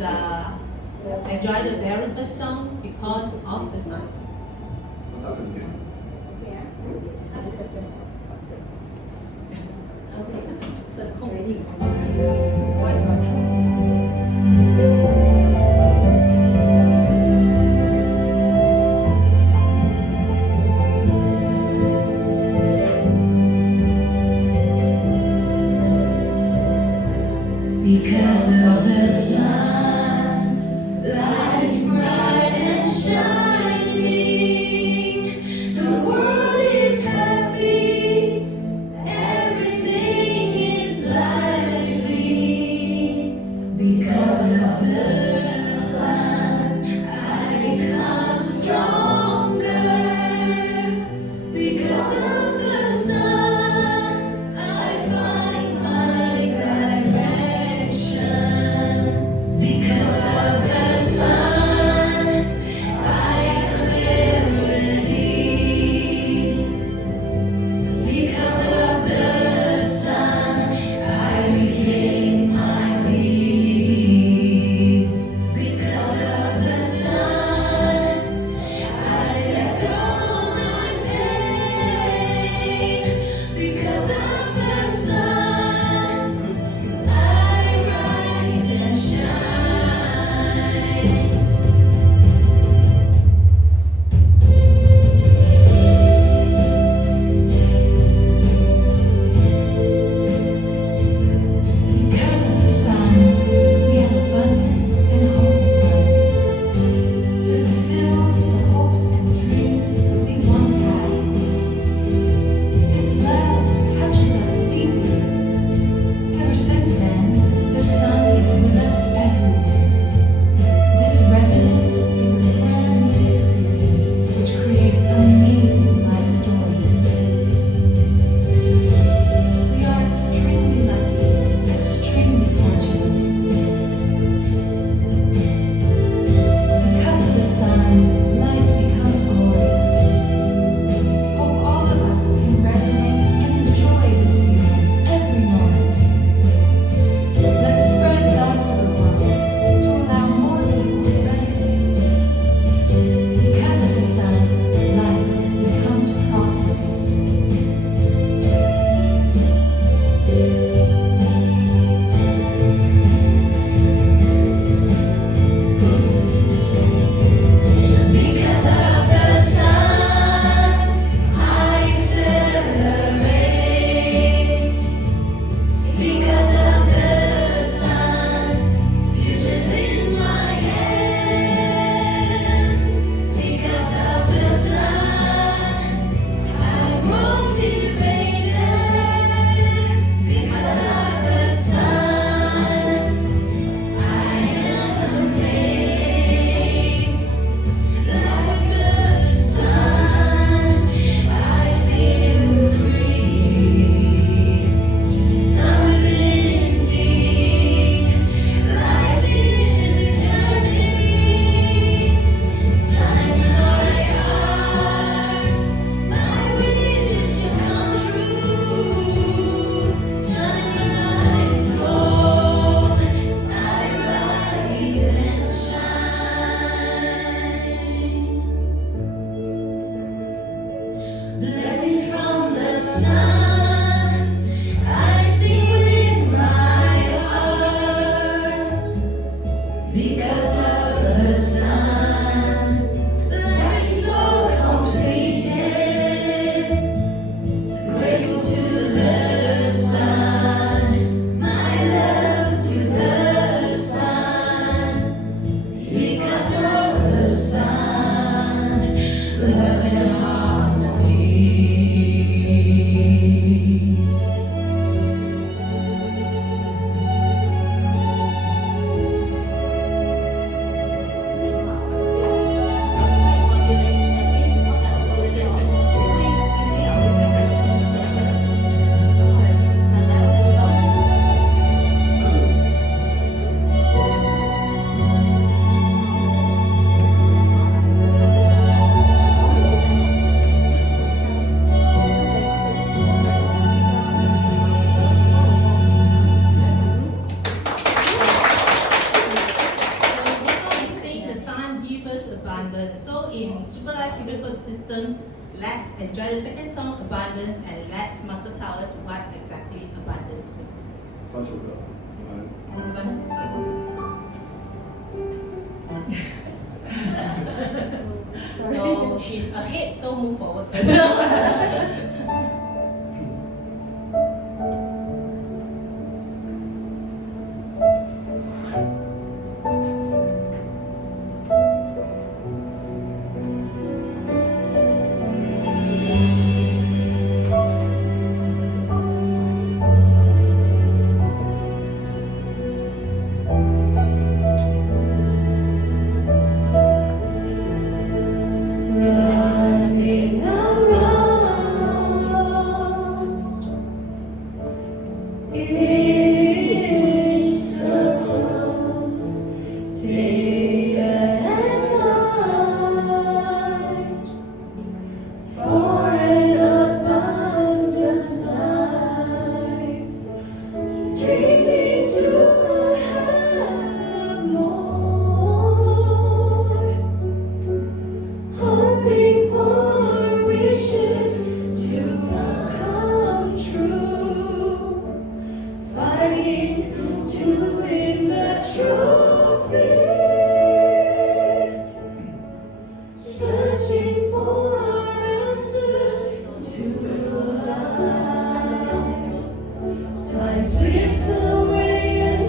let's enjoy the very first song because of the sun. Because of the sun, life is bright and shining. The world is happy, everything is lively. Because of the sun, I become stronger. Because of the sun, I find my direction. Because of the sun. system. Let's enjoy the second song, Abundance, and let's master tell us what exactly abundance means. 放首歌， Abundance. So she's ahead, so move forward first. Running around in circles, day and night, for an abundant life, dreaming to have more, hoping for wishes to come true, fighting to win the trophy, searching for answers to life. Time slips away and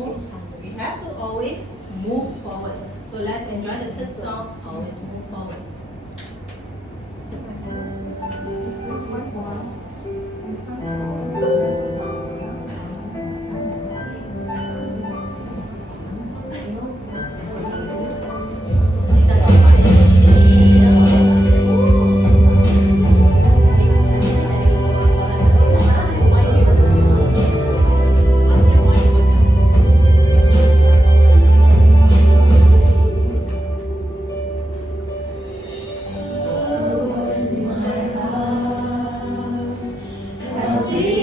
almost, we have to always move forward. So let's enjoy the third song, always move forward. Help me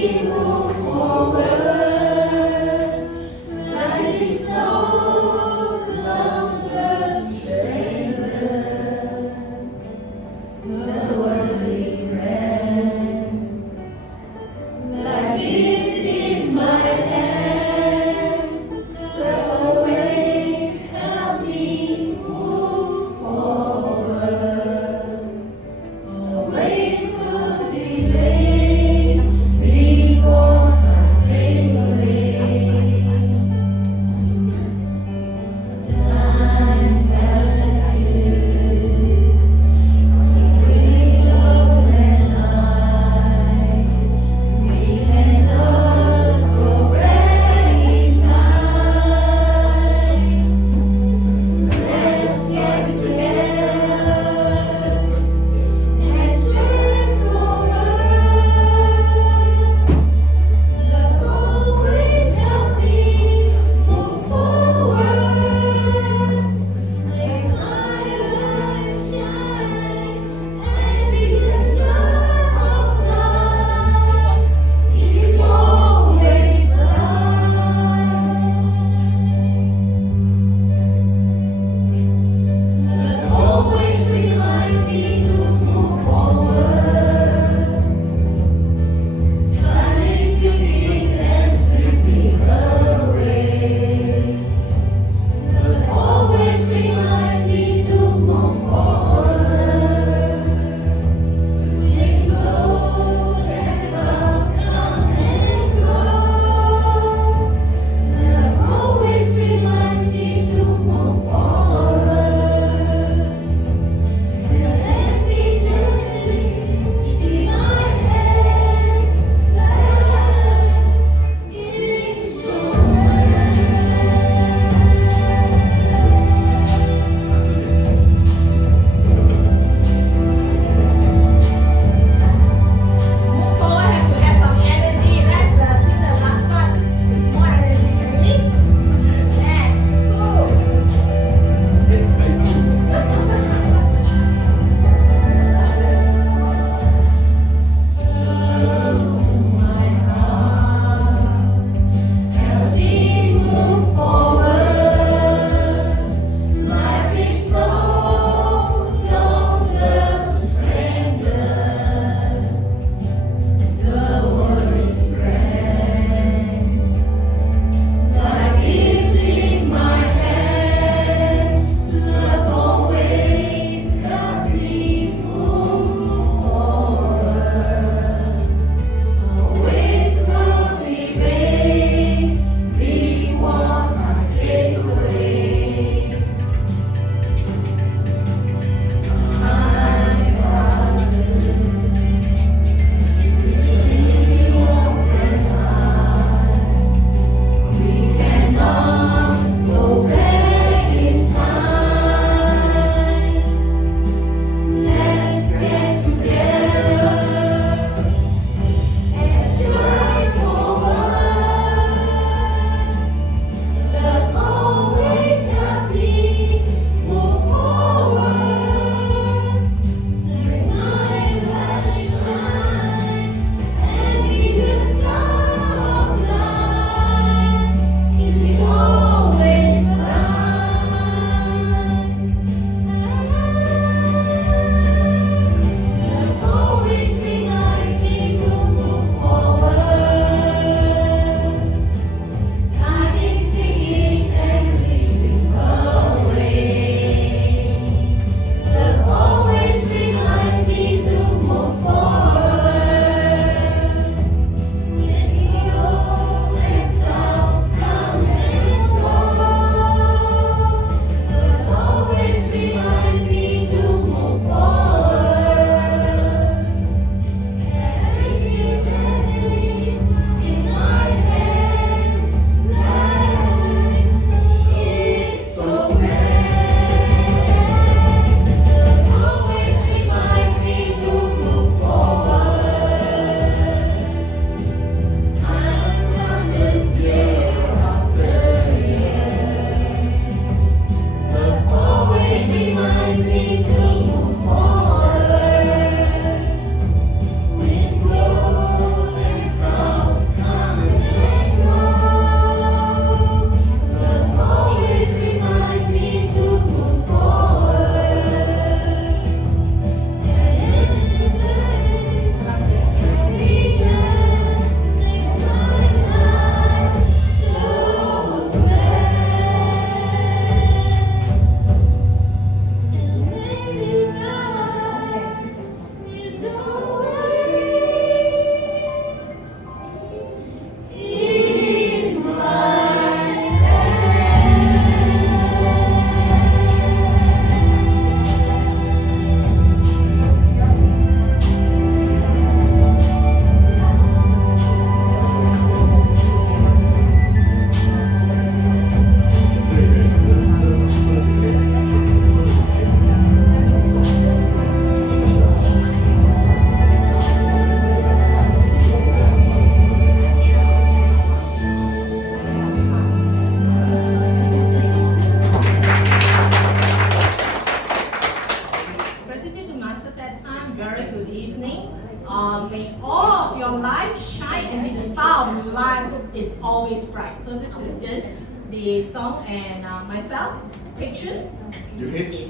songs is just the song and myself, Picture. UH.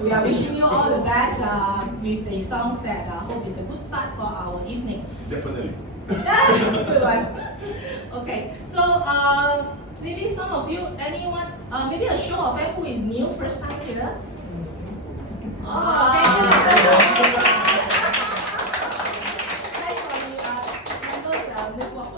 We are wishing you all the best with the songs that I hope is a good start for our evening. Definitely. Good one. Okay, so maybe some of you, anyone, maybe a show of hands who is new, first time here. Oh, thank you. Thanks for the network.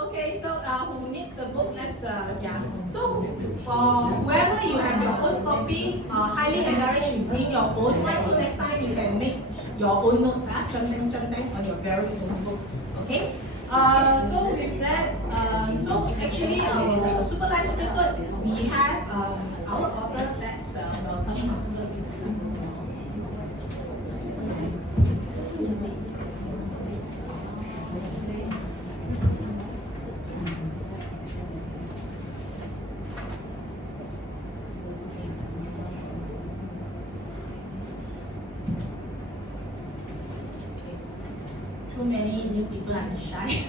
Okay, so who needs a book? Let's yeah. So for whoever you have your own copy, highly encourage you bring your own one. So next time you can make your own notes, on your very own book. Okay. So with that, so actually our Super Life Circuit, we have our author, that's welcome Master. Too many new people, I'm shy.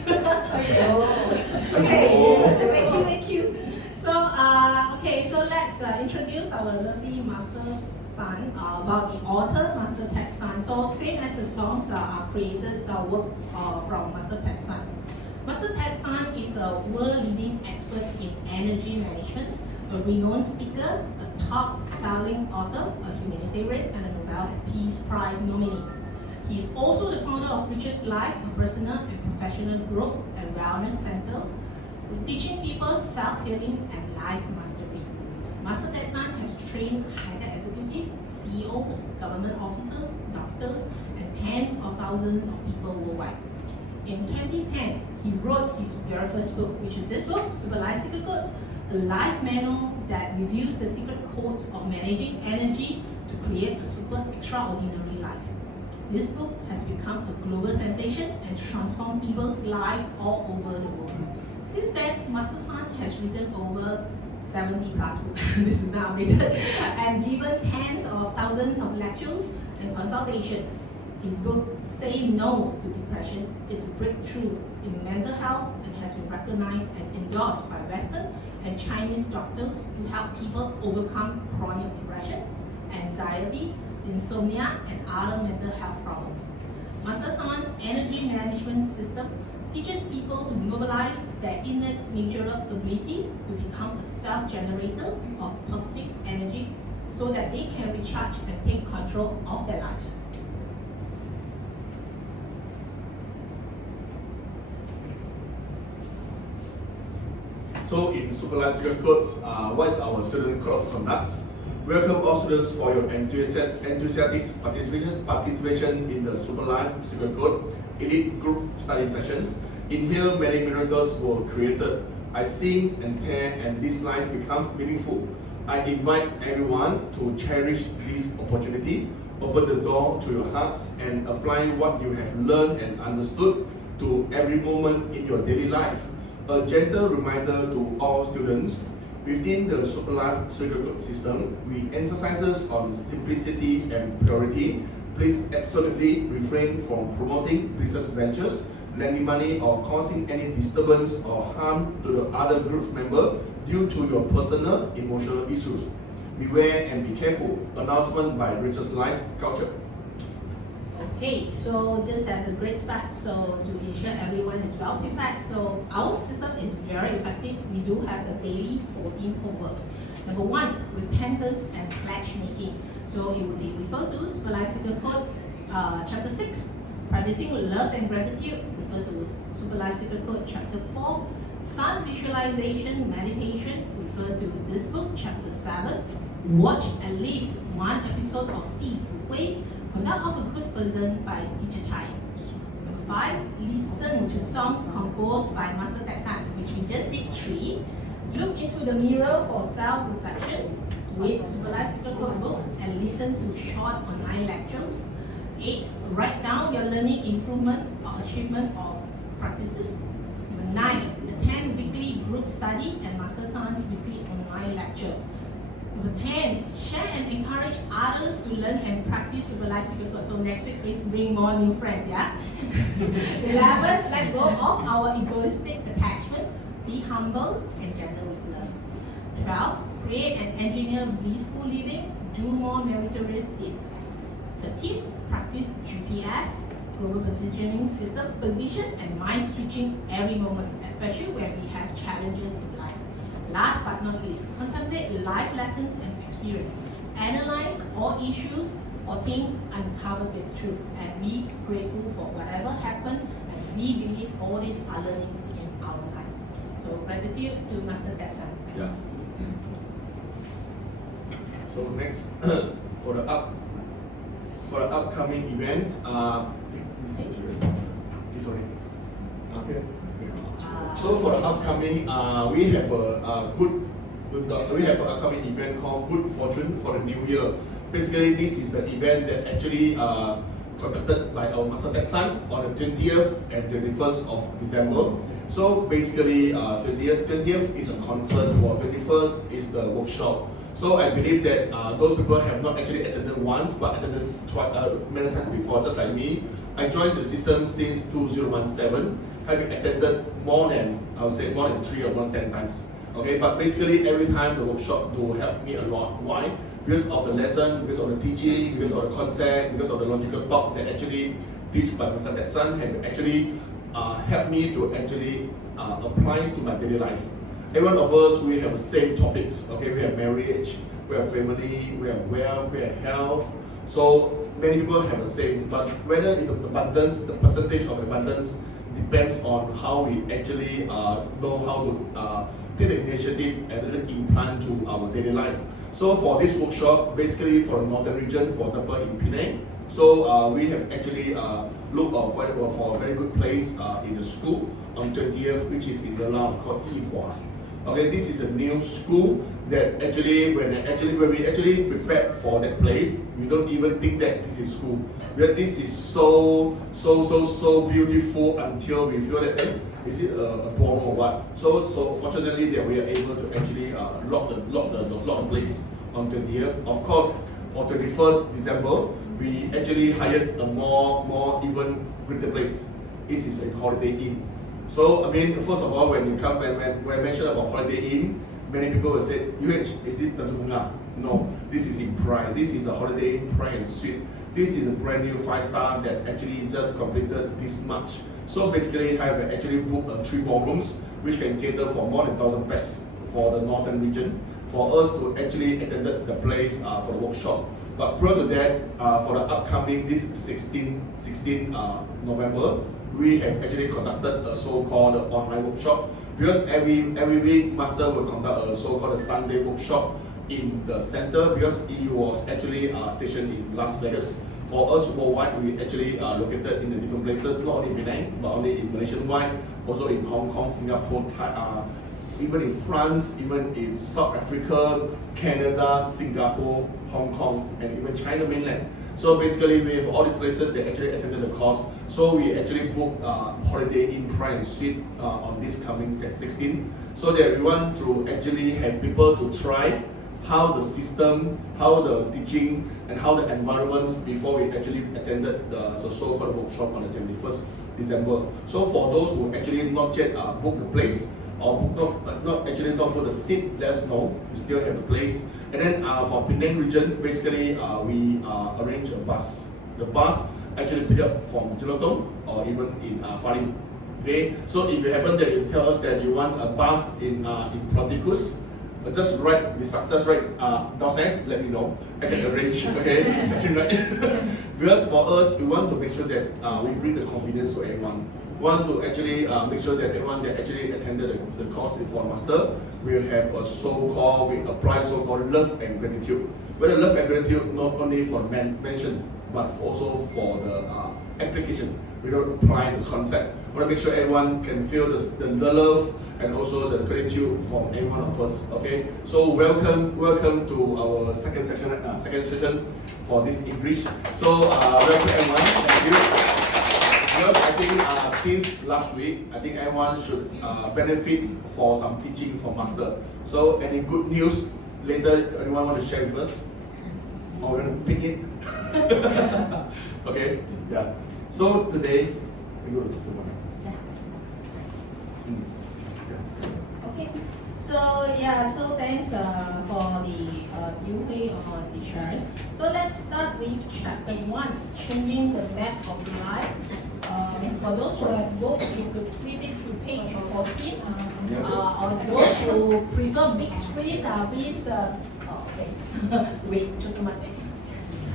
Okay, thank you. So, okay, so let's introduce our lovely master's son about the author, Master Ted Son. So, same as the songs are creators work from Master Ted Son. Master Ted Son is a world-leading expert in energy management, a renowned speaker, a top-selling author, a humanitarian, and a Nobel Peace Prize nominee. He is also the founder of Richest Life, a personal and professional growth and wellness center, with teaching people self-healing and life mastery. Master Ted Son has trained high-tech executives, CEOs, government officers, doctors, and tens of thousands of people worldwide. In 2010, he wrote his very first book, which is this book, Super Life Secret Codes, a life manual that reveals the secret codes of managing energy to create a super extraordinary life. This book has become a global sensation and transformed people's lives all over the world. Since then, Master Son has written over 70 plus books, this is not updated, and given tens of thousands of lectures and consultations. His book, Say No to Depression, is a breakthrough in mental health and has been recognized and endorsed by Western and Chinese doctors to help people overcome chronic depression, anxiety, insomnia, and other mental health problems. Master Son's energy management system teaches people to mobilize their innate natural ability to become a self-generator of positive energy so that they can recharge and take control of their lives. So in Super Life Secret Codes, what is our student code of conduct? Welcome all students for your enthusiastic participation in the Super Life Secret Code Elite Group Study Sessions. In here, many miracles were created. I sing and tear, and this life becomes meaningful. I invite everyone to cherish this opportunity, open the door to your hearts, and apply what you have learned and understood to every moment in your daily life. A gentle reminder to all students, within the Super Life Secret Code system, we emphasize on simplicity and purity. Please absolutely refrain from promoting business ventures, lending money, or causing any disturbance or harm to the other group's member due to your personal emotional issues. Beware and be careful. Announcement by Richest Life Culture. Okay, so just as a great start, so to ensure everyone is well prepared, so our system is very effective. We do have a daily 14 homework. Number 1, repentance and pledge making. So it will be referred to Super Life Secret Code, chapter 6, practicing love and gratitude, refer to Super Life Secret Code, chapter 4, sun visualization meditation, refer to this book, chapter 7, watch at least one episode of Di Zi Hui, Conduct of a Good Person by Teacher Chai. Number 5, listen to songs composed by Master Ted Son, which we just did 3. Look into the mirror for self-reflection. Read Super Life Secret Code books and listen to short online lectures. 8, write down your learning improvement or achievement of practices. Number 9, attend weekly group study and Master Son's weekly online lecture. Number 10, share and encourage others to learn and practice Super Life Secret Code. So next week, please bring more new friends, yeah? 11, let go of our egoistic attachments. Be humble and gentle with love. 12. Create and engineer blissful living. Do more meritorious deeds. 13. Practice GPS, global positioning system, position and mind switching every moment, especially when we have challenges in life. Last but not least, contemplate life lessons and experience. Analyze all issues or things, uncover the truth, and be grateful for whatever happened. And we believe all these are learnings in our life. So gratitude to Master Ted San. Yeah. So next, for the upcoming events, sorry. Okay. So for the upcoming, we have an upcoming event called Good Fortune for the New Year. Basically, this is the event that actually conducted by our Master Ted San on the 20th and 21st of December. So basically, 20th is a concert, while 21st is the workshop. So I believe that those people have not actually attended once, but attended many times before, just like me. I joined the system since 2017, having attended more than 3 or more than 10 times. Okay, but basically every time the workshop do help me a lot. Why? Because of the lesson, because of the teaching, because of the concept, because of the logical talk that actually teach by Master Ted San have actually helped me to actually apply to my daily life. Every one of us, we have the same topics. Okay, we have marriage, we have family, we have wealth, we have health. So many people have the same, but whether it's abundance, the percentage of abundance depends on how we actually know how to take the initiative and implant to our daily life. So for this workshop, basically for the northern region, for example in Penang, so we have actually looked for a very good place in the school on 20th, which is in the Lao called Yihua. Okay, this is a new school that actually when we actually prepare for that place, we don't even think that this is school. Because this is so beautiful until we feel that is it a problem or what? So fortunately that we are able to actually lock the place on 20th. Of course, for 21st December, we actually hired a more even greater place. This is a Holiday Inn. So I mean, first of all, when I mentioned about Holiday Inn, many people will say, UH, is it Tanjung Bunga? No, this is in Pride. This is a Holiday Inn Pride and Suite. This is a brand new 5-star that actually just completed this March. So basically, I have actually booked 3 ballrooms, which can cater for more than 1,000 packs for the northern region, for us to actually attend the place for the workshop. But prior to that, for the upcoming this 16 November, we have actually conducted a so-called online workshop, because every week Master will conduct a so-called Sunday workshop in the center, because he was actually stationed in Las Vegas. For us worldwide, we actually located in the different places, not only in Penang, but only in Malaysia-wide, also in Hong Kong, Singapore, even in France, even in South Africa, Canada, Singapore, Hong Kong, and even China mainland. So basically, we have all these places that actually attended the course. So we actually booked Holiday Inn Prime Suite on this coming 16, so that we want to actually have people to try how the system, how the teaching, and how the environments before we actually attended the so-called workshop on the 21st December. So for those who actually not yet booked the place, or not book the seat, let us know. We still have the place. And then for Penang region, basically we arrange a bus. The bus actually pick up from Jelutong or even in Farim. Okay, so if you happen that you tell us that you want a bus in Proticus, just write downstairs, let me know. I can arrange, okay? Because for us, we want to make sure that we bring the convenience to everyone. We want to actually make sure that everyone that actually attended the course for Master will have a so-called, we apply so-called love and gratitude. But the love and gratitude not only for mention, but also for the application. We don't apply this concept. We want to make sure everyone can feel the love and also the gratitude from every one of us. Okay, so welcome to our second session for this English. So welcome everyone. Thank you. Because I think since last week, I think everyone should benefit for some teaching from Master. So any good news later? Anyone want to share with us? Or we want to pick it? Okay, yeah. So today we go to the one. Yeah. So yeah, so thanks for the Yu on the sharing. So let's start with chapter 1, changing the map of life. For those who have books, you could flip it to page 14. Or those who prefer big screen, please wait,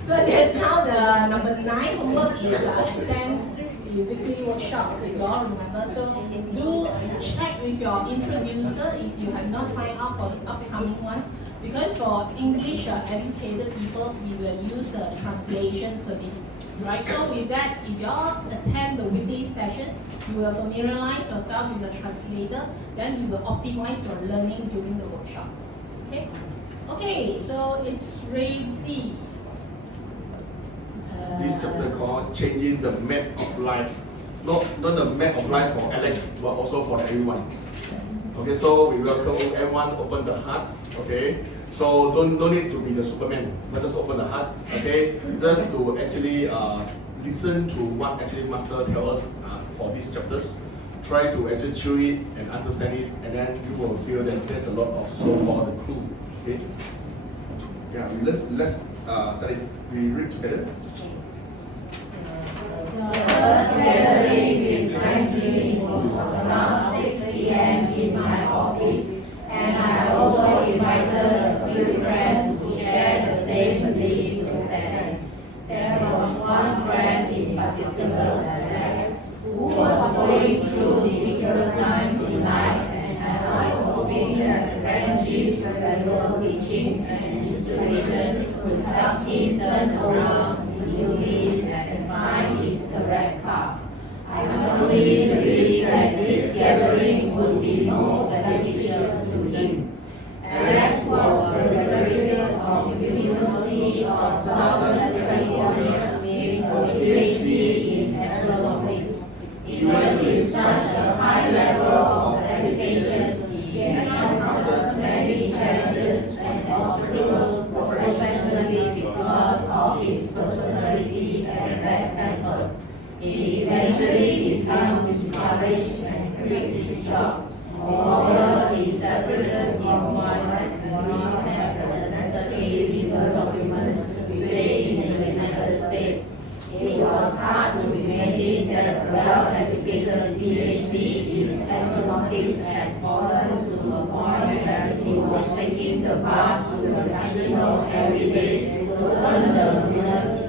so just now the number 9 homework is attend the weekly workshop, if you all remember. So do check with your introducer if you have not signed up for the upcoming one. Because for English educated people, we will use the translation service. Right, so with that, if you all attend the weekly session, you will familiarize yourself with the translator, then you will optimize your learning during the workshop. Okay? Okay, so it's ready. This chapter called Changing the Map of Life. Not the map of life for Alex, but also for everyone. Okay, so we welcome everyone, open the heart. Okay, so don't need to be the Superman, but just open the heart. Okay, just to actually listen to what actually Master tells us for these chapters. Try to actually chew it and understand it, and then you will feel that there's a lot of so-called clue. Okay, yeah, let's study. We read together. First gathering with Frankie was around 6 p.m. in my office, and I also invited a few friends who share the same belief to attend. There was one friend in particular, Alex, who was going through difficult times in life, and I was hoping that Frankie's valuable teachings and inspirations could help him turn around to believe and find his correct path. I firmly believe that this gathering would be most beneficial to him. Alex was a graduate of the University of Southern California with a PhD in astronomics. Even with such a high level of education, he encountered many challenges and obstacles professionally because of his personality and bad temper. He eventually became discouraged and quit his job. Moreover, he separated his wife and did not have the necessary legal documents to stay in the United States. It was hard to imagine that a well-educated PhD in astronautics had fallen to a point that he was taking the bus to the casino every day to earn the minimum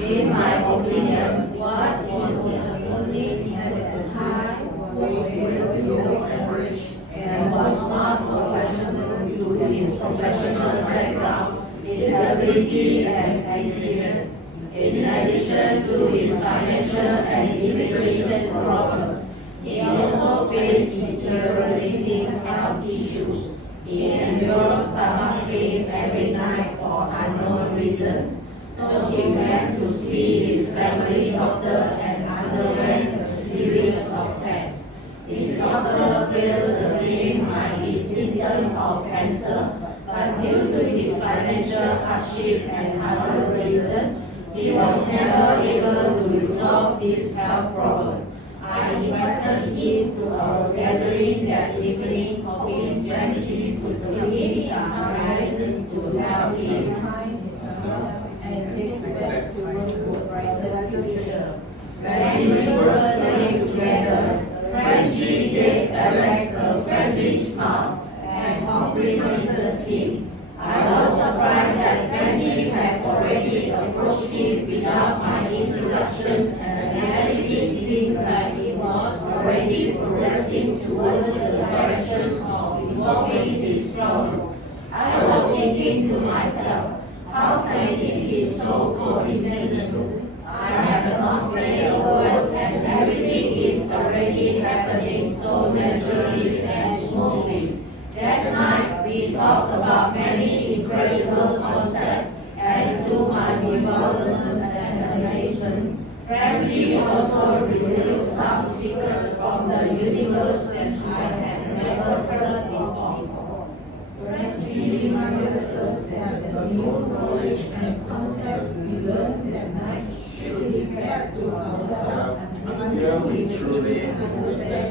In my opinion, what he was doing at the time was well below average and was not professional due to his professional background, disability, and experience. In addition to his financial and immigration problems, he also faced deteriorating health issues. He endured stomach pain every night for unknown reasons. So he went to see his family doctor and underwent a series of tests. His doctor felt the pain might be symptoms of cancer, but due to his financial hardship and other reasons, he was never able to resolve this health problem. I invited him to our gathering that evening, hoping Frankie could give him some guidance to help him find himself and take steps towards a brighter future. When we first came together, Frankie gave Alex a friendly smile and complimented him. I was surprised that Frankie had already approached him without my introductions, and everything seemed like it was already progressing towards the direction of resolving his problems. I was thinking to myself, how can it be so coincidental? I have not said a word and everything is already happening so naturally and smoothly. That night we talked about many incredible concepts, and to my bewilderment and amazement, Frankie also revealed some secrets from the universe that I had never heard before. Frankie reminded us that the new knowledge and concepts we learned that night should be kept to ourselves until we truly understand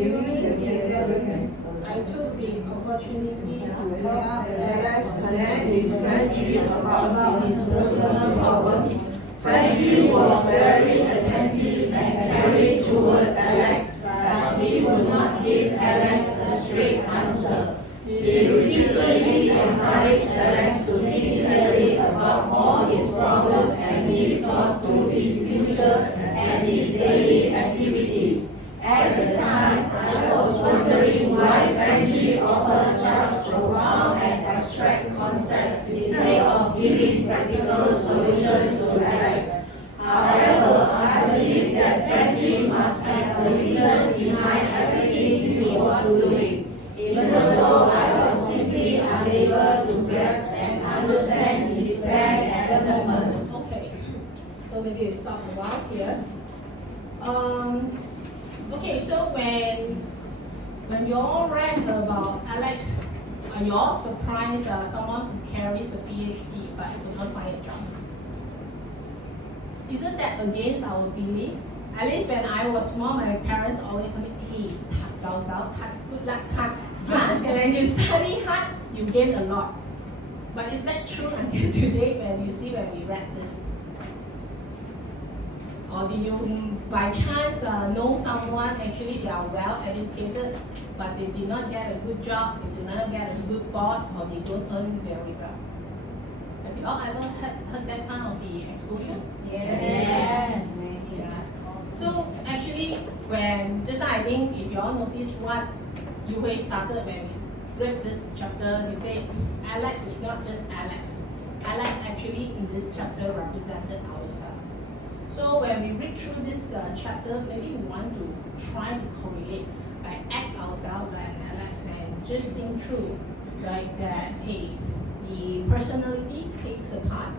During the event, I took the opportunity to help Alex connect with Frenchie about his personal problems. Frenchie was very attentive and caring towards Alex, but he would not give Alex a straight answer. He repeatedly encouraged Alex to think clearly about all his problems and give thought to his future and his daily activities. At the time, I was wondering why Frenchie offered such profound and abstract concepts instead of giving practical solutions to Alex. However, I believe that Frenchie must have a reason behind everything he was doing, even though I was simply unable to grasp and understand his plan at the moment. Okay, so maybe you stop a while here. Okay, so when you all read about Alex, you all surprised someone who carries a PhD but could not find a job. Isn't that against our belief? At least when I was small, my parents always told me, hey, good luck, when you study hard, you gain a lot. But is that true until today when we read this? Or do you by chance know someone actually they are well educated but they did not get a good job, they did not get a good boss, or they don't earn very well? Have you all ever heard that kind of the exposure? Yes. So actually when just now I think if you all notice what Yu started when we read this chapter, he said Alex is not just Alex. Alex actually in this chapter represented ourselves. So when we read through this chapter, maybe we want to try to correlate, like act ourselves like Alex and just think through, right, that hey, the personality takes a part,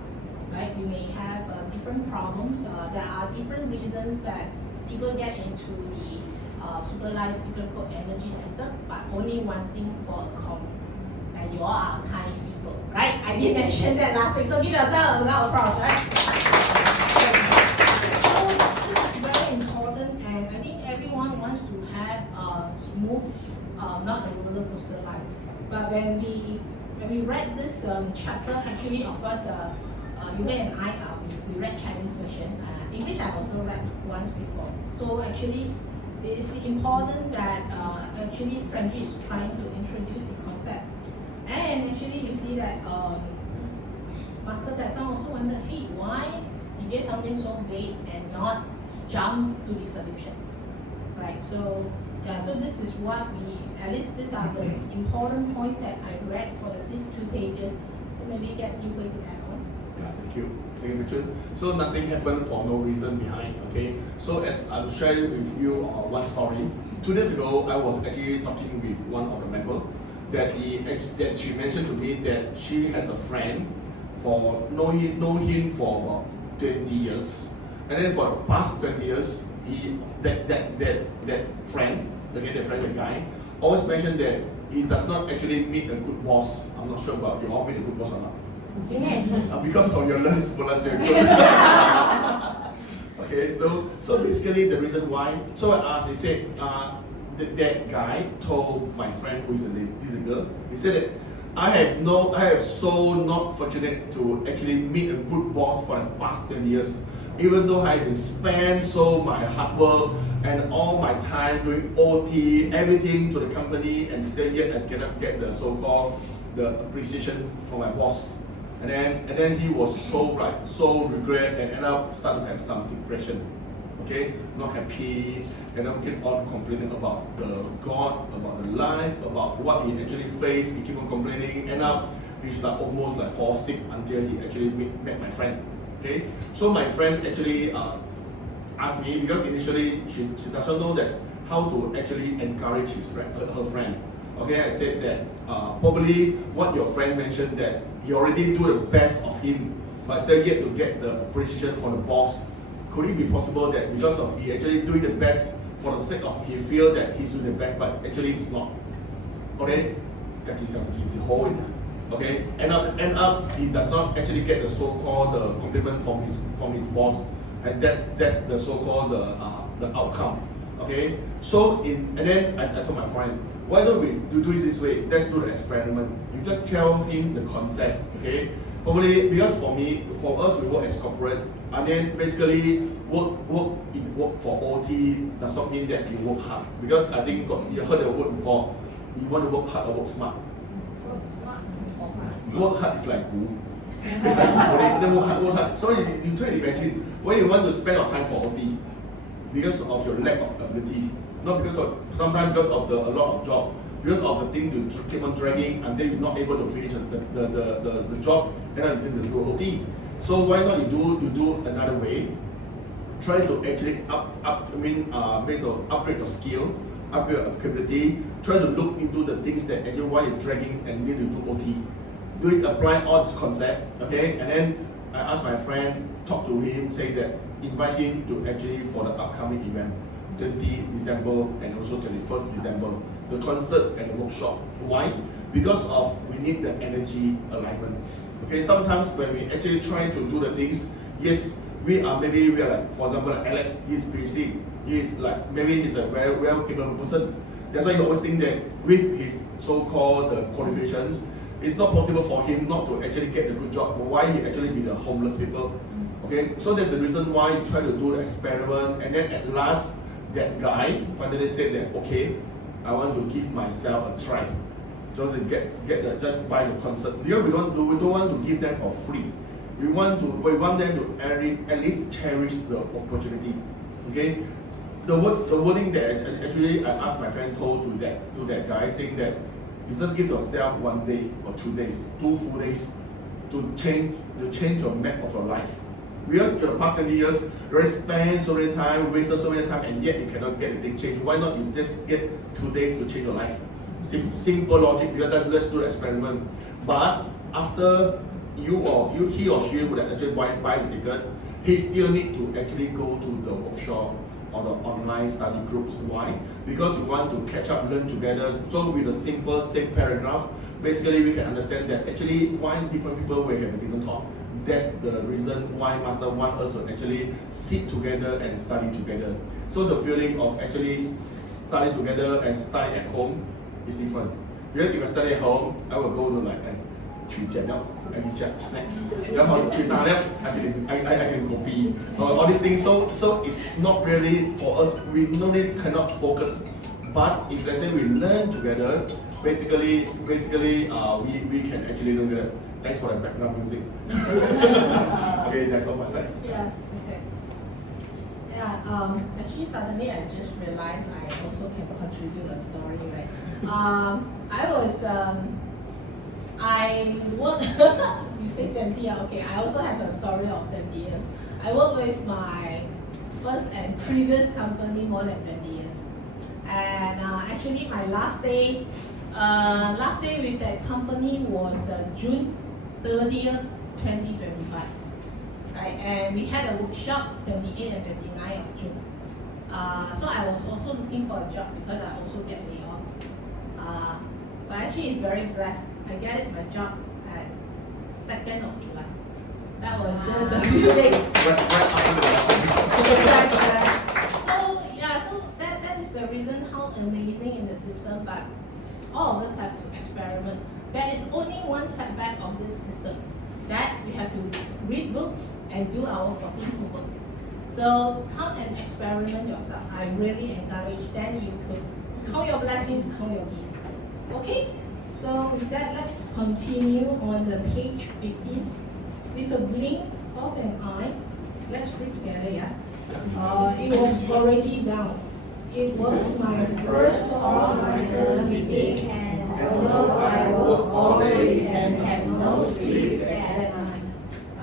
right? We may have different problems. There are different reasons that people get into the superlight cyclical energy system, but only one thing for common. And you all are kind people, right? I did mention that last week, so give yourself a round of applause, right? And I think everyone wants to have a smooth, not a roller coaster life. But when we read this chapter, actually, of course, Yu and I, we read Chinese version. English I also read once before. So actually, it is important that actually Frenchie is trying to introduce the concept. And actually, you see that Master Tetson also wondered, hey, why he gave something so vague and not jump to the solution, right? So yeah, so this is what at least these are the important points that I read for these 2 pages. So maybe get you going to add on. Yeah, thank you, Richard. So nothing happened for no reason behind. Okay, so as I'm sharing with you one story. 2 days ago, I was actually talking with one of the members that she mentioned to me that she has a friend know him for about 20 years. And then for the past 20 years, that friend, the guy, always mentioned that he does not actually meet a good boss. I'm not sure about you all meet a good boss or not. Yes. Because of your lens, okay, so basically the reason why. So I asked, he said, that guy told my friend who is a girl, he said that I have so not fortunate to actually meet a good boss for the past 10 years. Even though I have been spent so my hard work and all my time doing OT, everything to the company, and still yet I cannot get the so-called the appreciation from my boss. And then he was so regret and ended up start to have some depression. Okay, not happy, and then keep on complaining about the God, about the life, about what he actually faced. He keep on complaining. End up he's almost fall sick until he actually met my friend. Okay, so my friend actually asked me because initially she doesn't know that how to actually encourage her friend. Okay, I said that probably what your friend mentioned that he already do the best of him, but still yet to get the appreciation from the boss. Could it be possible that because of he actually doing the best for the sake of he feel that he's doing the best, but actually he's not? Okay, okay, end up he does not actually get the so-called the compliment from his boss, and that's the so-called the outcome. Okay. Okay, so and then I told my friend, why don't we do it this way? Let's do the experiment. You just tell him the concept. Okay, probably because for us, we work as corporate, and then basically work for OT does not mean that you work hard. Because I think you heard the word before. You want to work hard or work smart. Work hard is like who? It's like work hard. So you try to imagine when you want to spend your time for OT because of your lack of ability, not because of sometimes because of a lot of job, because of the things you keep on dragging until you're not able to finish the job and then you do OT. So why not you do another way? Try to actually based on upgrade your skill, upgrade your capability. Try to look into the things that actually why you're dragging and need to do OT. Do it, apply all this concept, okay? And then I asked my friend, talk to him, say that invite him to actually for the upcoming event, 20 December and also 21st December, the concert and the workshop. Why? Because of we need the energy alignment. Okay, sometimes when we actually try to do the things, yes, we are like, for example, like Alex, he's PhD, he's like, maybe he's a very well capable person. That's why he always think that with his so-called qualifications, it's not possible for him not to actually get a good job. But why he actually be the homeless people? Okay, so there's a reason why you try to do the experiment, and then at last that guy finally said that okay, I want to give myself a try. So to just buy the concert. Because we don't want to give them for free. We want them to at least cherish the opportunity. Okay, the wording that actually I asked my friend told to that guy saying that you just give yourself 1 day or 2 days, 2 full days to change your map of your life. Because your past 20 years, you spend so many time, wasted so many time, and yet you cannot get anything changed. Why not you just get 2 days to change your life? Simple logic. Because let's do the experiment. But after he or she would actually buy the ticket, he still need to actually go to the workshop or the online study groups. Why? Because we want to catch up, learn together. So with a simple, same paragraph, basically we can understand that actually why different people will have a different thought. That's the reason why Master want us to actually sit together and study together. So the feeling of actually study together and study at home is different. Because if I study at home, I will go to like I can check snacks. I can copy all these things. So it's not really for us. We normally cannot focus. But if let's say we learn together, basically we can actually learn together. Thanks for the background music. Okay, that's all my side. Yeah. Okay. Yeah. Actually, suddenly I just realized I also can contribute a story, right? I work. You say 20 years. Okay. I also have a story of 20 years. I worked with my first and previous company more than 20 years, and actually my last day with that company was June 30th, 2025. Right, and we had a workshop 28 and 29 of June. So I was also looking for a job because I also get laid off. But actually it's very blessed. I get my job at 2nd of July. That was just a few days. So that is the reason how amazing in the system, but all of us have to experiment. There is only one setback of this system, that we have to read books and do our 14 homeworks. So come and experiment yourself. I really encourage. Then you could count your blessing, count your gift. Okay? So with that, let's continue on the page 15. With a blink of an eye, let's read together, yeah? It was already down. It was my first all-nighter meeting, and although I worked always and had no sleep at night,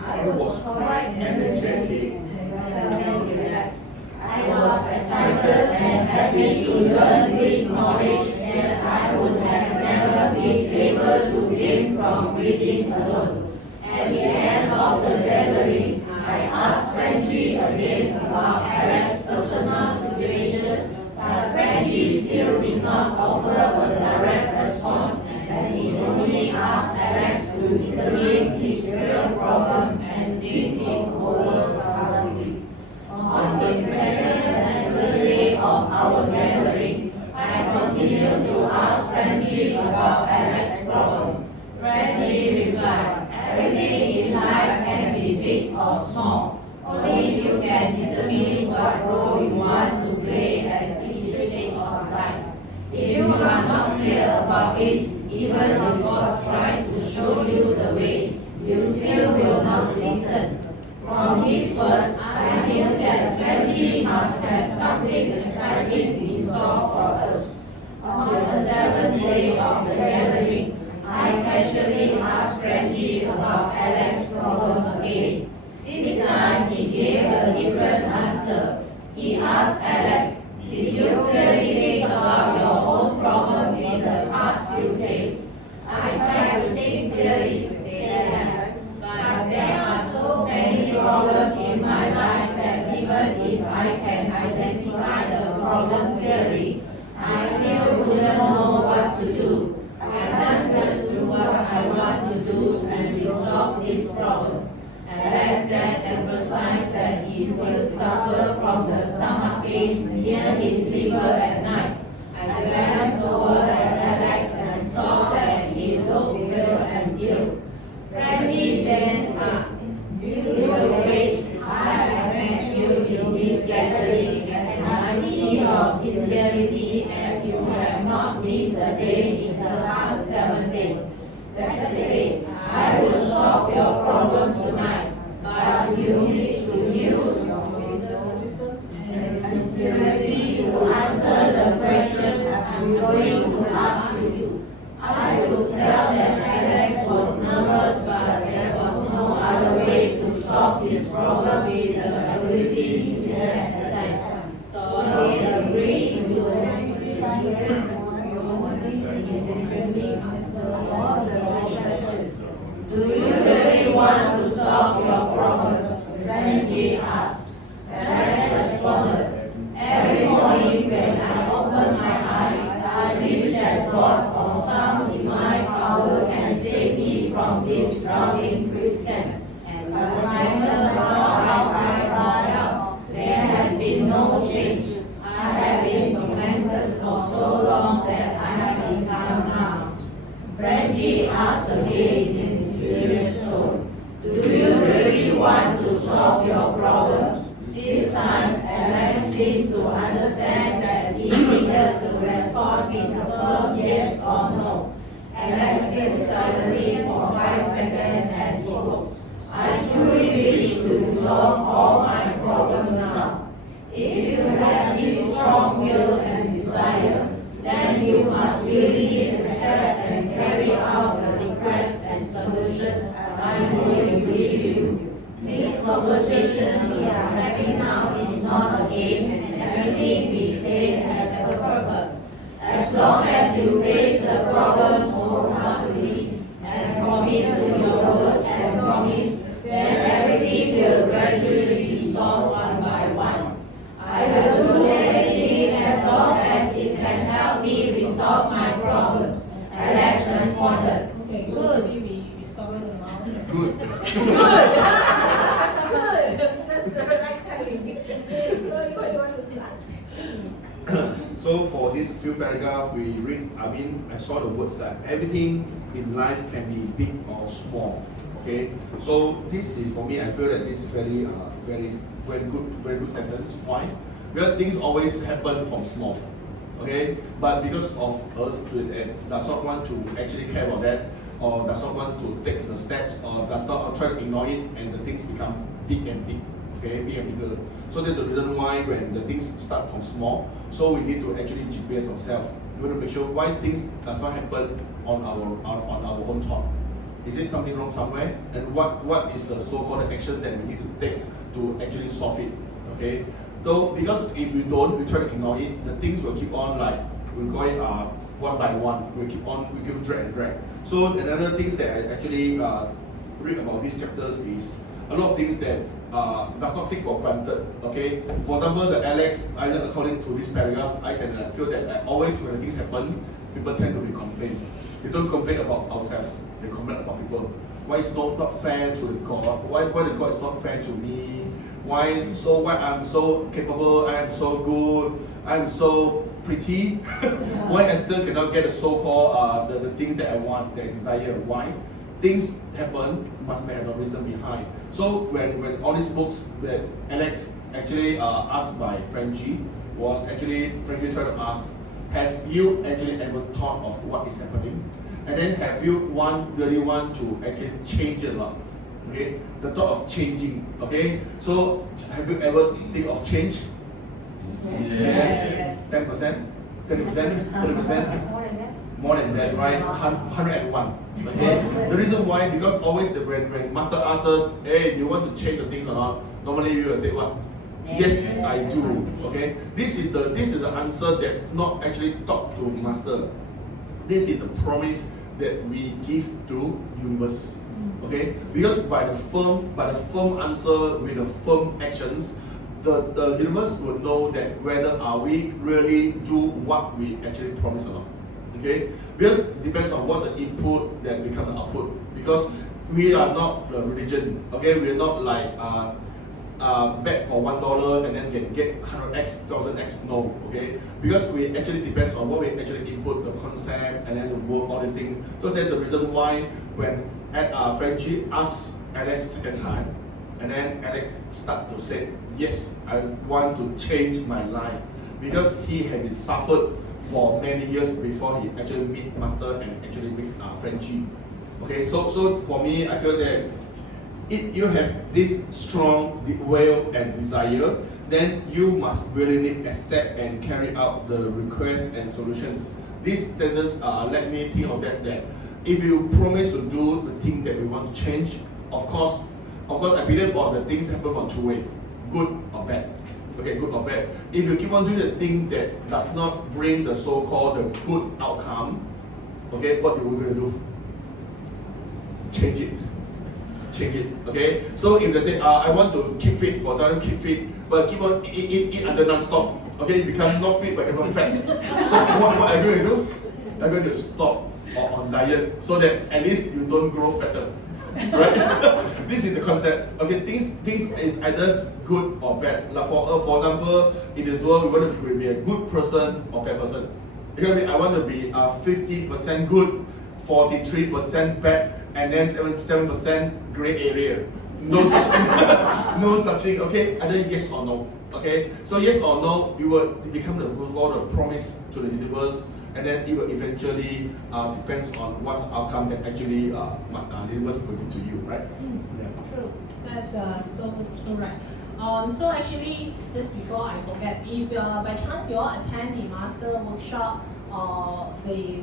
I was quite energetic and well relaxed. I was excited and happy to learn this knowledge that I would have never been able to gain from reading alone. At the end of the gathering, I asked Frenchie again about Alex's personal situation, but Frenchie still did not offer a direct response, and he only asked Alex to intervene his real problem and think it over thoroughly. On the second and third day of our gathering, I continue to ask Frankie about Alex's problem. Frankie replied, everything in life can be big or small. Only you can determine what role you want to play at each stage of life. If you are not clear about it, even if God tries to show you the way, you still will not listen. From his words, I knew that Frankie must have something exciting in store for us. On the seventh day of the gathering, I casually asked Frankie about Alex's problem again. This time he gave a different answer. He asked Alex, did you clearly think about your own problems in the past few days? I tried to think clearly, said Alex, but there are so many problems in my life that even if I can identify the problem clearly, I still wouldn't know what to do. I can't just do what I want to do and resolve these problems. Alex then emphasized that he still suffered from the stomach pain near his liver at night. I glanced over at Alex and saw that he looked pale and ill. Frankie then said, you will wait. I have met you in this gathering and I see your sincerity as you have not missed a day in the past 7 days. That's it. I will solve your problem tonight, but you need to use your sincerity to answer the questions I'm going to ask you. I could tell that Alex was nervous, but there was no other way to solve his problem with the ability he had at that time. So he agreed to do you really want to solve your problems? Frankie asked. Alex responded, every morning when I open my eyes, I wish that God or some divine power can save me from this drowning quicksand. And no matter how I find out, there has been no change. I have been tormented for so long that I have become numb. Frankie asked again in serious tone, do you really want to solve your problems? This time, Alex seemed to understand that he needed to respond with a firm yes or no. Alex said suddenly for 5 seconds and spoke, I truly wish to resolve all my problems now. If you have this strong will and desire, then you must really accept and carry out the requests and solutions I'm going to give you. This conversation we are having now is not a game, and everything we say has a purpose. As long as you face the problem wholeheartedly and commit to your words and promise, then everything will gradually be solved one by one. I will do anything as long as it can help me resolve my problems. Alex responded. Okay, so maybe we stop it now. Good. Good. Just the right timing. So what you want to start? So for this few paragraph, we read. I saw the words that everything in life can be big or small. Okay. So this is for me. I feel that this is very good sentence. Why? Because things always happen from small. Okay. But because of us does not want to actually care about that, or does not want to take the steps, or does not try to ignore it, and the things become big and big. Okay, big and bigger. So there's a reason why when the things start from small, so we need to actually GPS ourselves. We want to make sure why things does not happen on our own thought. Is there something wrong somewhere? And what is the so-called action that we need to take to actually solve it? Okay. Though because if we don't, we try to ignore it, the things will keep on like we call it one by one. We keep drag and drag. So another things that I actually read about these chapters is a lot of things that does not take for granted. Okay, for example, the Alex, according to this paragraph, I can feel that always when things happen, people tend to be complain. They don't complain about ourselves. They complain about people. Why it's not fair to the God? Why the God is not fair to me? Why I'm so capable? I am so good. I'm so pretty. Why I still cannot get the so-called the things that I want, that I desire? Why? Things happen, must have a reason behind. So when all these books that Alex actually asked by Frenchie, was actually Frenchie trying to ask, have you actually ever thought of what is happening? And then have you really want to actually change it a lot? Okay, the thought of changing. Okay, so have you ever think of change? Yes. 10%, 20%, 30%. More than that. More than that, right? 101. Okay. The reason why, because always when master asks us, hey, you want to change the things or not? Normally you will say what? Yes, I do. Okay. This is the answer that not actually talk to master. This is the promise that we give to universe. Okay. Because by the firm answer with the firm actions, the universe will know that whether are we really do what we actually promise or not. Okay, because it depends on what's the input that become the output. Because we are not the religion. Okay, we are not like bet for $1 and then get 100x, 1000x. No, okay, because we actually depends on what we actually input, the concept and then the work, all these things. So that's the reason why when Frenchie asked Alex second time, and then Alex start to say, yes, I want to change my life, because he had been suffered for many years before he actually meet master and actually meet Frenchie. Okay, so for me, I feel that if you have this strong will and desire, then you must willingly accept and carry out the requests and solutions. These standards let me think of that if you promise to do the thing that we want to change, of course, I believe all the things happen from two ways, good or bad. Okay, good or bad. If you keep on doing the thing that does not bring the so-called the good outcome, okay, what you going to do? Change it. Okay. So if they say, I want to keep fit, for example, keep fit, but keep on eat under non-stop. Okay, you become not fit but become fat. So what are you going to do? I'm going to stop on diet so that at least you don't grow fatter. Right? This is the concept. Okay, things is either good or bad. Like for example, in this world, we want to be a good person or bad person. I want to be 50% good, 43% bad, and then 7% gray area. No such thing. No such thing. Okay, either yes or no. Okay, so yes or no, you will become the promise to the universe. And then it will eventually depends on what's the outcome that actually the universe will give to you, right? Yeah. True. That's so right. So actually, just before I forget, if by chance you all attend the master workshop or the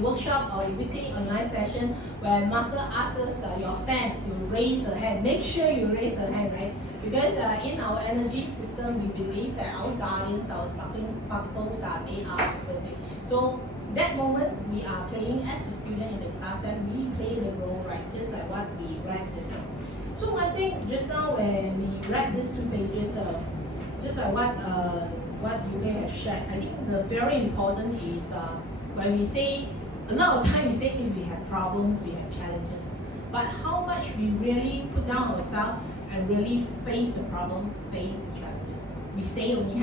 workshop or the weekly online session, when master asks us your stand to raise the hand, make sure you raise the hand, right? Because in our energy system, we believe that our guardians, our sparkling particles are made out of something. So that moment we are playing as a student in the class, that we play the role, right? Just like what we read just now. So one thing just now when we read these 2 pages, just like what you have shared, I think the very important is when we say, a lot of time we say if we have problems, we have challenges, but how much we really put down ourselves and really face the problem, face the challenges. We say only,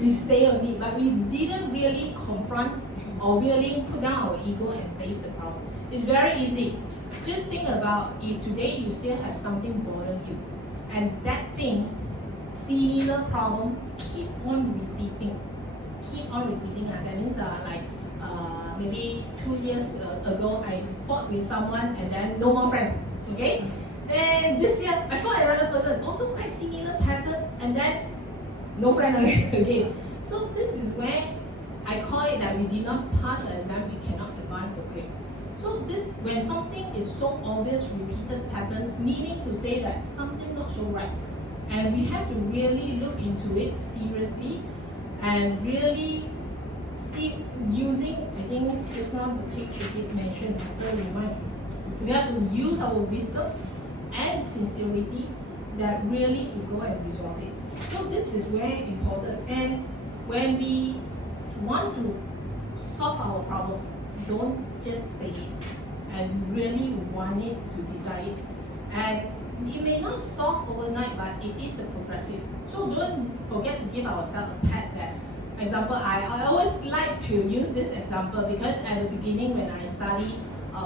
we say only, but we didn't really confront or really put down our ego and face the problem. It's very easy. Just think about if today you still have something bothering you, and that thing, similar problem, keep on repeating. That means maybe 2 years ago, I fought with someone and then no more friend. Okay. And this year, I fought another person, also quite similar pattern, and then no friend again. So this is where I call it that we did not pass the exam, we cannot advance the grade. So this, when something is so obvious, repeated pattern, meaning to say that something not so right, and we have to really look into it seriously, and really see using, I think just now the page you did mention, Master remind, we have to use our wisdom and sincerity that really to go and resolve it. So this is very important. And when we want to solve our problem, don't just say it, and really want it to desire it. And it may not solve overnight, but it is a progressive. So don't forget to give ourselves a pat that. Example, I always like to use this example because at the beginning when I study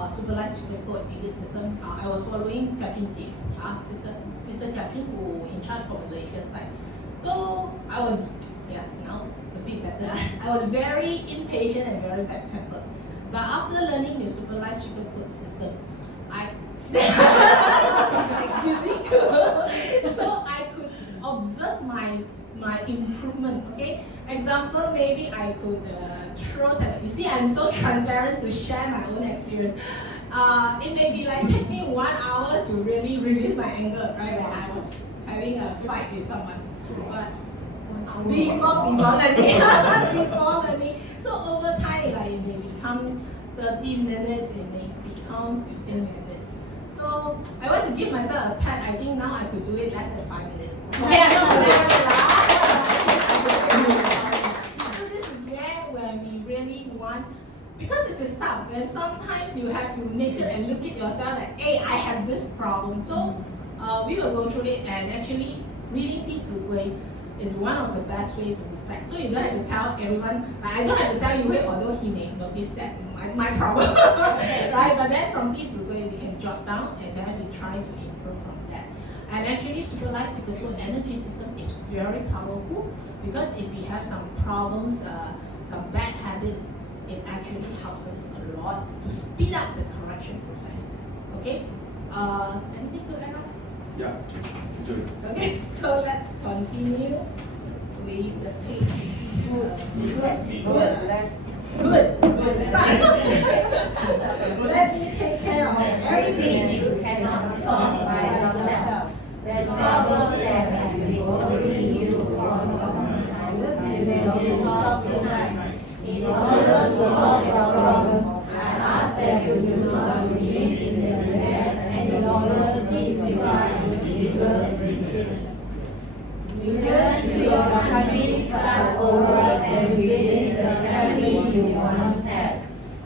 supervised sugar code elite system, I was following Jia Junjie, sister Jia Jun, who in charge for Malaysia side. So I was, now a bit better. I was very impatient and very bad-tempered. But after learning the supervised sugar code system, excuse me. So I could observe my improvement. Okay. Example, maybe I could you see, I'm so transparent to share my own experience. It may be like take me 1 hour to really release my anger, right? When I was having a fight with someone. But before learning, before learning. So over time, like it may become 30 minutes, it may become 15 minutes. So I want to give myself a pat. I think now I could do it less than 5 minutes. Okay, I'm not So this is where we really want, because it's a start. When sometimes you have to naked and look at yourself like, hey, I have this problem. So we will go through it, and actually reading 弟子规 is one of the best way to reflect. So you don't have to tell everyone, like I don't have to tell you, although he may notice that my problem, right? But then from 弟子规 we can jot down and then we try to improve from that. And actually supervised sugar energy system is very powerful because if we have some problems, some bad habits, it actually helps us a lot to speed up the correction process. Okay? Anything to add on? Yeah, sure. Okay, so let's continue with the page. Good start. Let me take care of everything. You cannot solve by yourself. The problems that have been worrying you from will solve tonight. In order to solve your problems, I ask that you do not remain in the US and no longer cease to try in illegal immigration. Return to your country, start over, and regain the family you once had.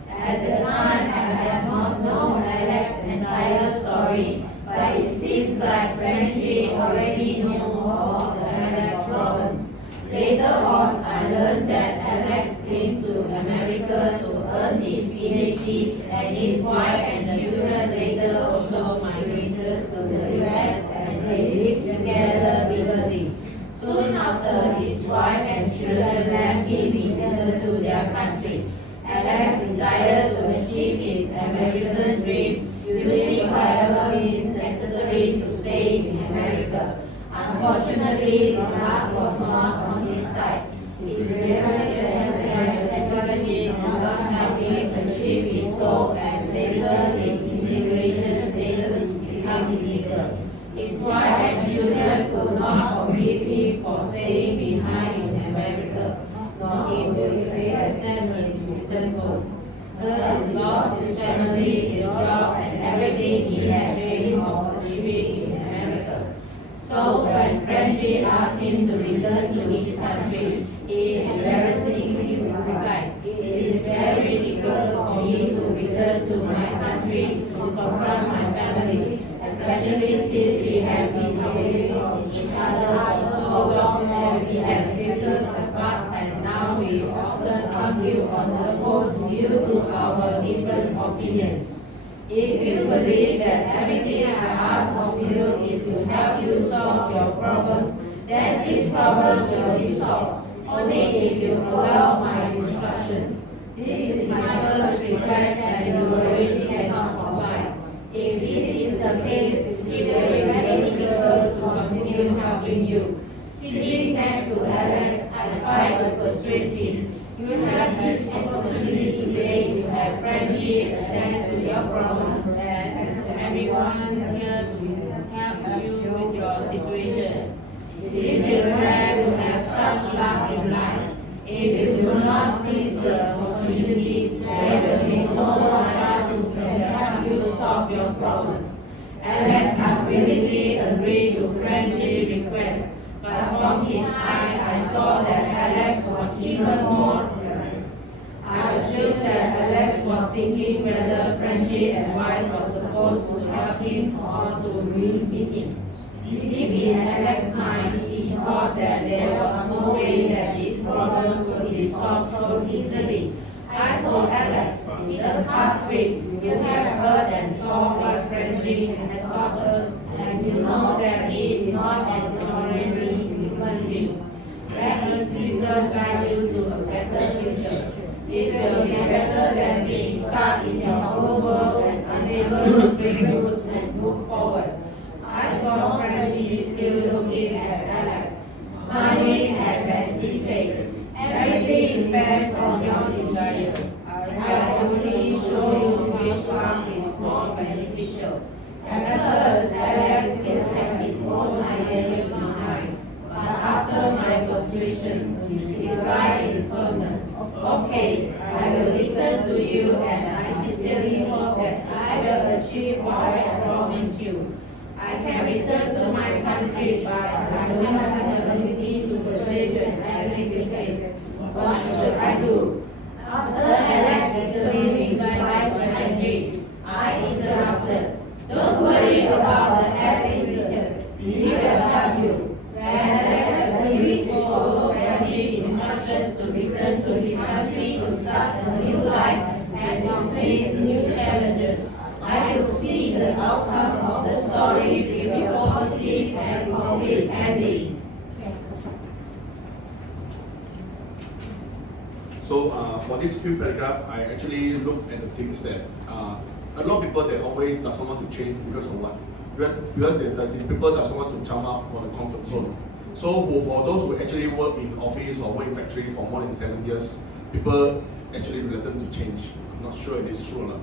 At the time, I had not known Alex's entire story, but it seems like Frankie already knew all the Alex's problems. Later on, I learned that Alex came to America to earn his PhD, and his wife and children later also migrated to the US, and they lived together legally. Soon after, his wife and children left him returned to their country. Alex decided to achieve his American dreams using whatever means necessary to stay in America. Unfortunately, luck was not on his side. His reputation as a did not help him achieve his goal, and later his immigration status became illegal. His wife and children could not forgive him for staying behind in America, nor he would accept his return home. Thus, he lost his family, his job, and everything he had dreamed of achieving in America. So when Frankie asked him to return to his country, he embarrassingly replied, "It is very difficult for me to return to my country to confront my family, especially since we have been away from each other for so long and we have drifted apart, and now we often argue on the phone due to our different opinions. If you believe that everything I ask of you is to help you solve your problems, then these problems will be solved, only if you follow my instructions. This is my first request and you really cannot comply. If this is the case, it will be very difficult to continue helping you." Sitting next to Alex, I tried to persuade him. You have this opportunity today to have Frankie attend to your problems, and everyone is here to help you with your situation. This is rare to have such luck in life. If you do not seize the opportunity, there will be no one else who can help you solve your problems. Alex unwillingly agreed to Frankie's request, but from his eyes I saw that Alex was even more relaxed. I assumed that Alex was thinking whether Frankie advice was supposed to help him or to meet him. Deep in Alex's mind, he thought that there was no way that this problem would be solved so easily. I told Alex, in the past week, you have heard and saw what Frederick has taught us, and you know that he is not an ordinary human being. Let his wisdom guide you to a better future. It will be better than being stuck in your own world and unable to break rules and move forward. I saw Frederick still looking at Alex, smiling as he said, everything depends on your desire. I only show you which one is more beneficial. At first, Alex still had his own idea in mind, but after my persuasion, he replied in firmness, okay, I will listen to you and I sincerely hope that I will achieve what I promised you. I can return to my country, but I do not have the ability to purchase and live. What should I do? After Alex explained goodbye to Frederick, I interrupted. Don't worry about the airplane ticket. We will help you. When Alex agreed to follow Frederick's instructions to return to his country to start a new life and to face new challenges, I could see the outcome of the story with a positive and complete ending. So for this few paragraph, I actually look at the things that a lot of people they always doesn't want to change because of what? Because the people doesn't want to jump out from the comfort zone. So for those who actually work in office or work in factory for more than 7 years, people actually reluctant to change. I'm not sure it is true or not.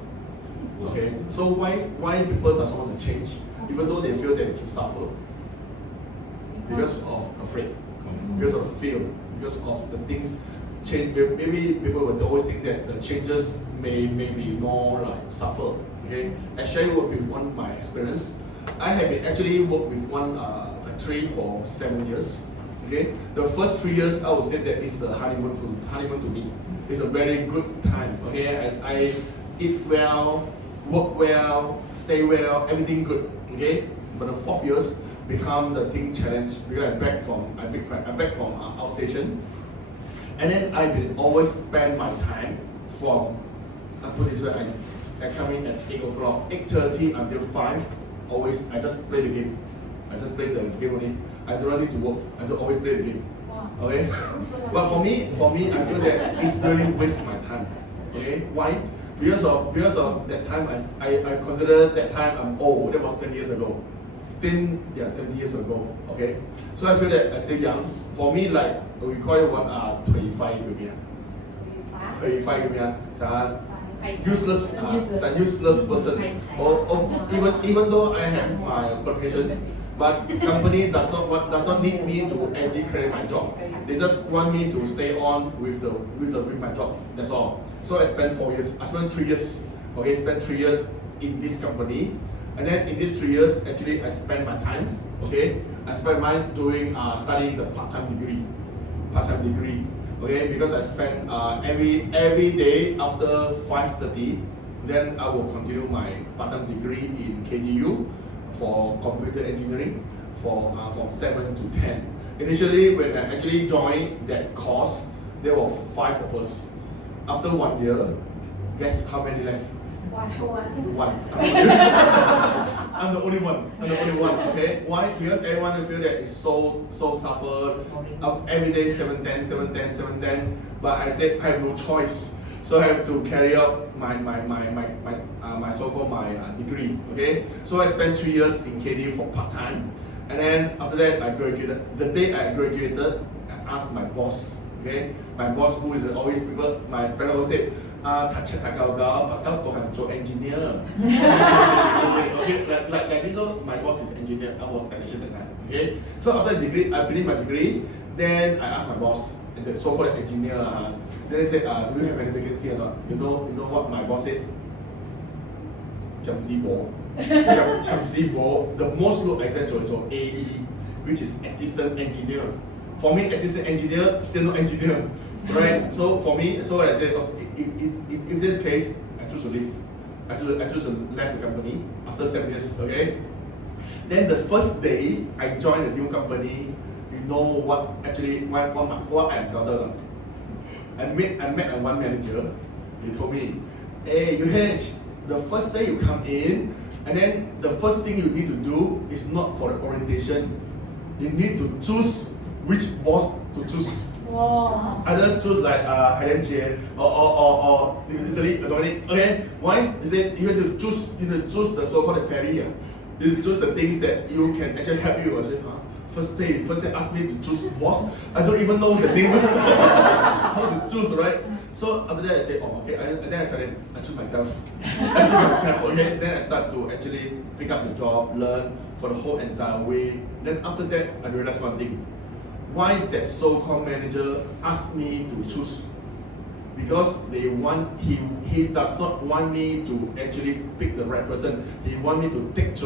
Okay, so why people doesn't want to change, even though they feel that it's a suffer? Because of afraid, because of fear, because of the things change. Maybe people would always think that the changes may be more like suffer. Okay, I share with one of my experience. I have been actually worked with one factory for 7 years. Okay, the first 3 years I would say that it's a honeymoon to me. It's a very good time. Okay, I eat well, work well, stay well, everything good. Okay, but the 4th years become the thing challenge because I'm back from outstation, and then I will always spend my time from I put this way, I come in at 8 o'clock, 8:30 until 5. Always I just play the game. I just play the game only. I don't need to work. I just always play the game. Okay, but for me I feel that it's really waste my time. Okay, why? Because of that time, I consider that time I'm old. That was 10 years ago. 20 years ago. Okay, so I feel that I still young. For me, like we call it what 25 maybe. 25 maybe. Useless, useless person. Or even though I have my qualification, but company does not need me to actually create my job. They just want me to stay on with my job. That's all. So I spent 4 years. I spent 3 years. Okay, spent 3 years in this company, and then in these 3 years, actually I spent my time. Okay, I spent mine doing studying the part-time degree. Okay, because I spend every day after 5:30, then I will continue my part-time degree in KDU for computer engineering from 7 to 10. Initially, when I actually joined that course, there were 5 of us. After 1 year, guess how many left? One. I'm the only one. Okay, why? Because everyone feel that it's so suffer. Every day 7:10. But I said I have no choice, so I have to carry out my so-called degree. Okay, so I spent 3 years in KD for part time, and then after that I graduated. The day I graduated, I asked my boss. Okay, my boss who is always people. My parents always say. Engineer. Okay, like this. So my boss is engineer. I was technician at that time. Okay, so after degree, I finished my degree. Then I asked my boss, the so-called engineer. Then they said, "Do you have any vacancy or not?" You know what my boss said? Jamsibo. The most look exam is AE, which is assistant engineer. For me, assistant engineer still no engineer. Right, so for me, so I said, if this case, I choose to leave. I choose to left the company after 7 years. Okay. Then the first day I joined the new company, you know what I encountered. I met one manager. He told me, "Hey, the first day you come in, and then the first thing you need to do is not for the orientation. You need to choose which boss to choose. Wow. Either choose like Haiyan Jie or Italy, Dominic. Okay, why? He said you have to choose the so-called fairy. You choose the things that you can actually help you." I said, First day ask me to choose boss. I don't even know the name. How to choose, right? So after that I said, okay. Then I tell him, I choose myself. Okay. Then I start to actually pick up the job, learn for the whole entire way. Then after that I realized one thing. Why that so-called manager asked me to choose? Because he does not want me to actually pick the right person. He want me to take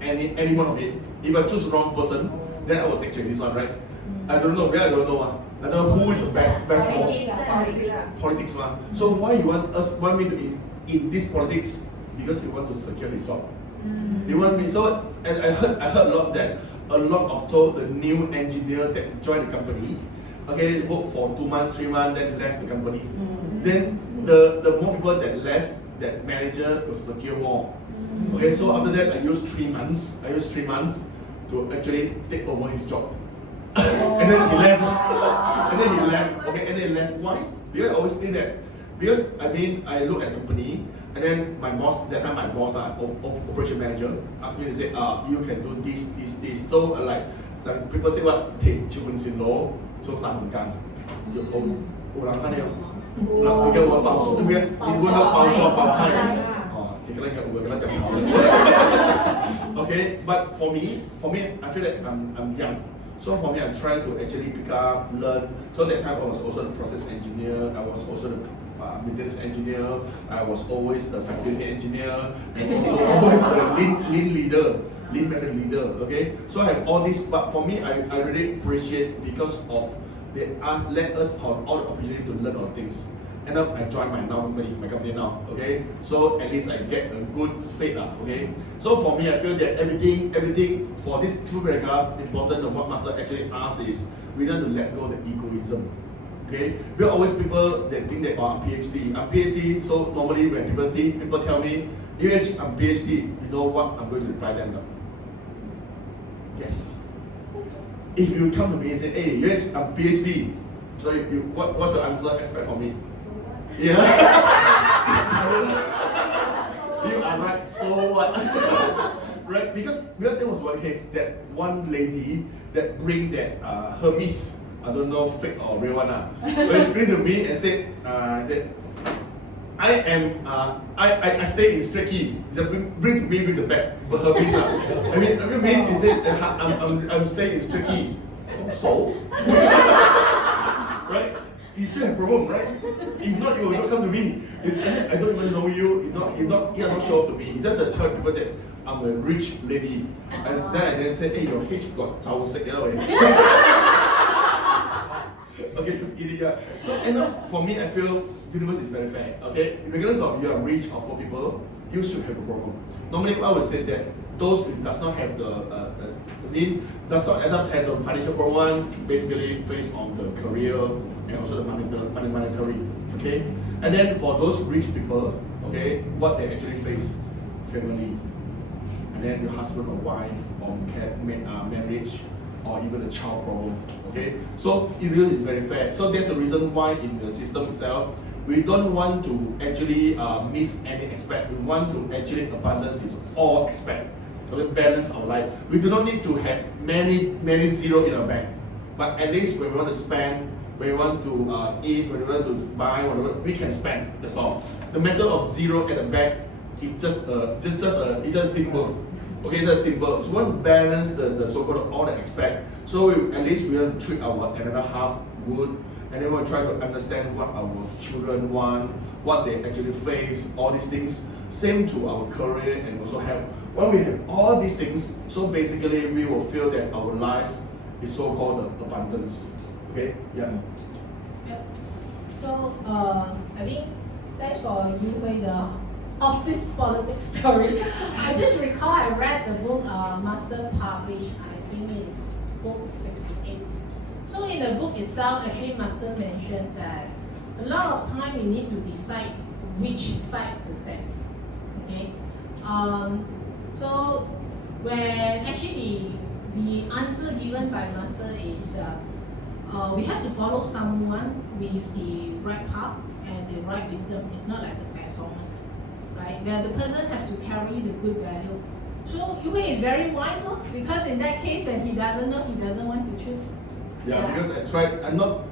any one of it. If I choose the wrong person, then I will take this one, right? I don't know who is the best boss. Politics, man. So why you want me to in this politics? Because you want to secure his job. They want me. So and I heard a lot that a lot of the new engineer that joined the company, okay, work for 2 months, 3 months, then left the company. Then the more people that left, that manager will secure more. Okay, so after that I used 3 months. To actually take over his job. And then he left. Okay, and then he left. Why? Because I always think that. Because I look at the company, and then my boss, operation manager, asked me to say, you can do this. So like people say what? Take 2 months in law, so 3年間。有人看到，你叫我包數，你問我包數包閪。Okay, but for me, I feel that I'm young. So for me, I'm trying to actually pick up, learn. So that time I was also the process engineer. I was also the maintenance engineer. I was always the facility engineer, and also always the lean method leader. Okay, so I have all this. But for me, I really appreciate because of they let us have all the opportunity to learn all things. And then I joined my company now, okay? So at least I get a good fit, okay? So for me, I feel that everything for this 2 paragraph, important of what master actually asks is, we need to let go of the egoism, okay? We are always people that think that, I'm PhD, so normally when people tell me, I'm PhD, you know what I'm going to reply them now? Yes. If you come to me and say, hey, I'm PhD, so what's your answer expect from me? Yeah. You are right, so what? Right? Because there was one case that one lady that bring that Hermes, I don't know fake or real one, bring to me and said, I stay in Stricky. He said, bring to me with the bag, but Hermes. He said, I'm staying in Stricky. So? Right? You still have problem, right? If not, you will not come to me. I don't even know you. You are not show off to me. You just tell people that I'm a rich lady. And then say, hey, your H got chow sick, Okay, just kidding. Yeah. So for me, I feel universe is very fair. Okay, regardless of you are rich or poor people, you should have a problem. Normally, I would say that those who does not have does have the financial problem, basically based on the career and also the monetary. Okay, and then for those rich people, okay, what they actually face, family, and then your husband or wife or marriage, or even a child problem. Okay, so it really is very fair. So that's the reason why in the system itself, we don't want to actually miss any aspect. We want to actually abundance is all aspect. Okay, balance our life. We do not need to have many zero in our bank, but at least when we want to spend, when we want to eat, when we want to buy, whatever, we can spend. That's all. The matter of zero at the back is just a symbol. Okay, that's simple. So we want to balance the so-called all the aspect. So at least we want to treat our another half good, and then we want to try to understand what our children want, what they actually face, all these things. Same to our career, and also have when we have all these things. So basically, we will feel that our life is so-called abundance. Okay, yeah. Yeah. So I think thanks for you for the office politics story. I just recall I read the book Master published, I think it's book 68. So in the book itself, actually Master mentioned that a lot of time we need to decide which side to stand. Okay, so when actually the answer given by Master is we have to follow someone with the right path and the right wisdom. It's not like the best woman, right? Where the person has to carry the good value. So Yu Wei is very wise, because in that case, when he doesn't know, he doesn't want to choose. Yeah, because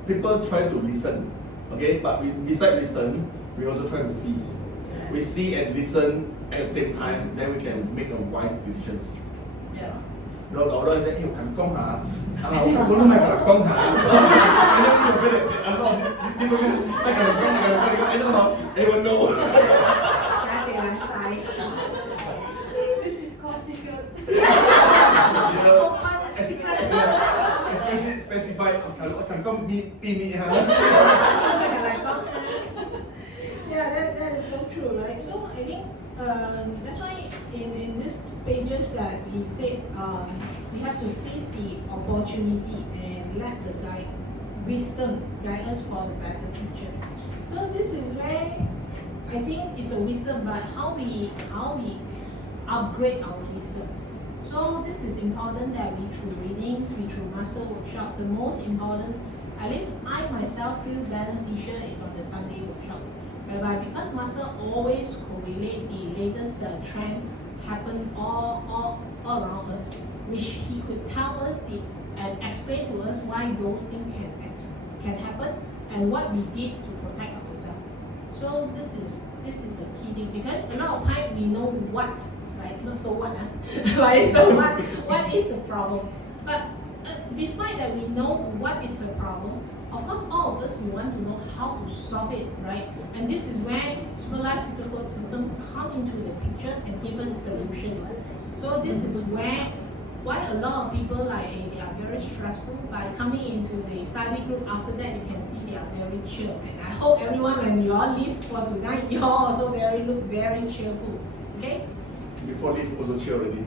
people try to listen, okay? But besides listen, we also try to see. We see and listen at the same time, then we can make a wise decisions. Yeah. เราได้ใช้ที่ขันกล้องหาเราคนรู้ไหมกับกล้องหาไอ้เรื่องที่ผมไม่ได้อันรอบที่มันไม่กับกล้องกับไอ้เรื่องเราไอ้วันโน่ 家姐人仔 This is called secret. open secret specify ขันกล้องมีฮะ Yeah, that is so true, right? So I think that's why in these pages that he said we have to seize the opportunity and let the wisdom guide us for a better future. So this is where I think it's the wisdom, but how we upgrade our wisdom. So this is important that we through readings, we through master workshop. The most important, at least I myself feel beneficial is on the Sunday workshop, whereby because master always correlate the latest trend happen all around us, which he could tell us and explain to us why those things can happen and what we did to protect ourselves. So this is the key thing, because a lot of time we know what, right? Not so what, right? So what is the problem? But despite that we know what is the problem, of course all of us we want to know how to solve it, right? And this is where supervised cyclical system come into the picture and give us solution. So this is why a lot of people they are very stressful. By coming into the study group after that, you can see they are very chill. And I hope everyone when you all leave for tonight, you all also look very cheerful. Okay? Before leave also chill already.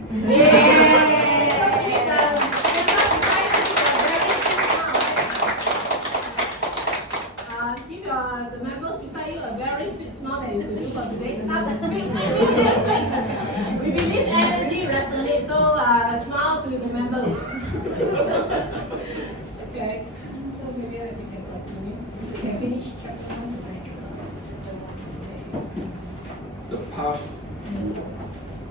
Give the members beside you a very sweet smile that you can do for today. We believe energy resonates, so smile to the members. Okay, so maybe we can continue. We can finish chapter 1 tonight. The past.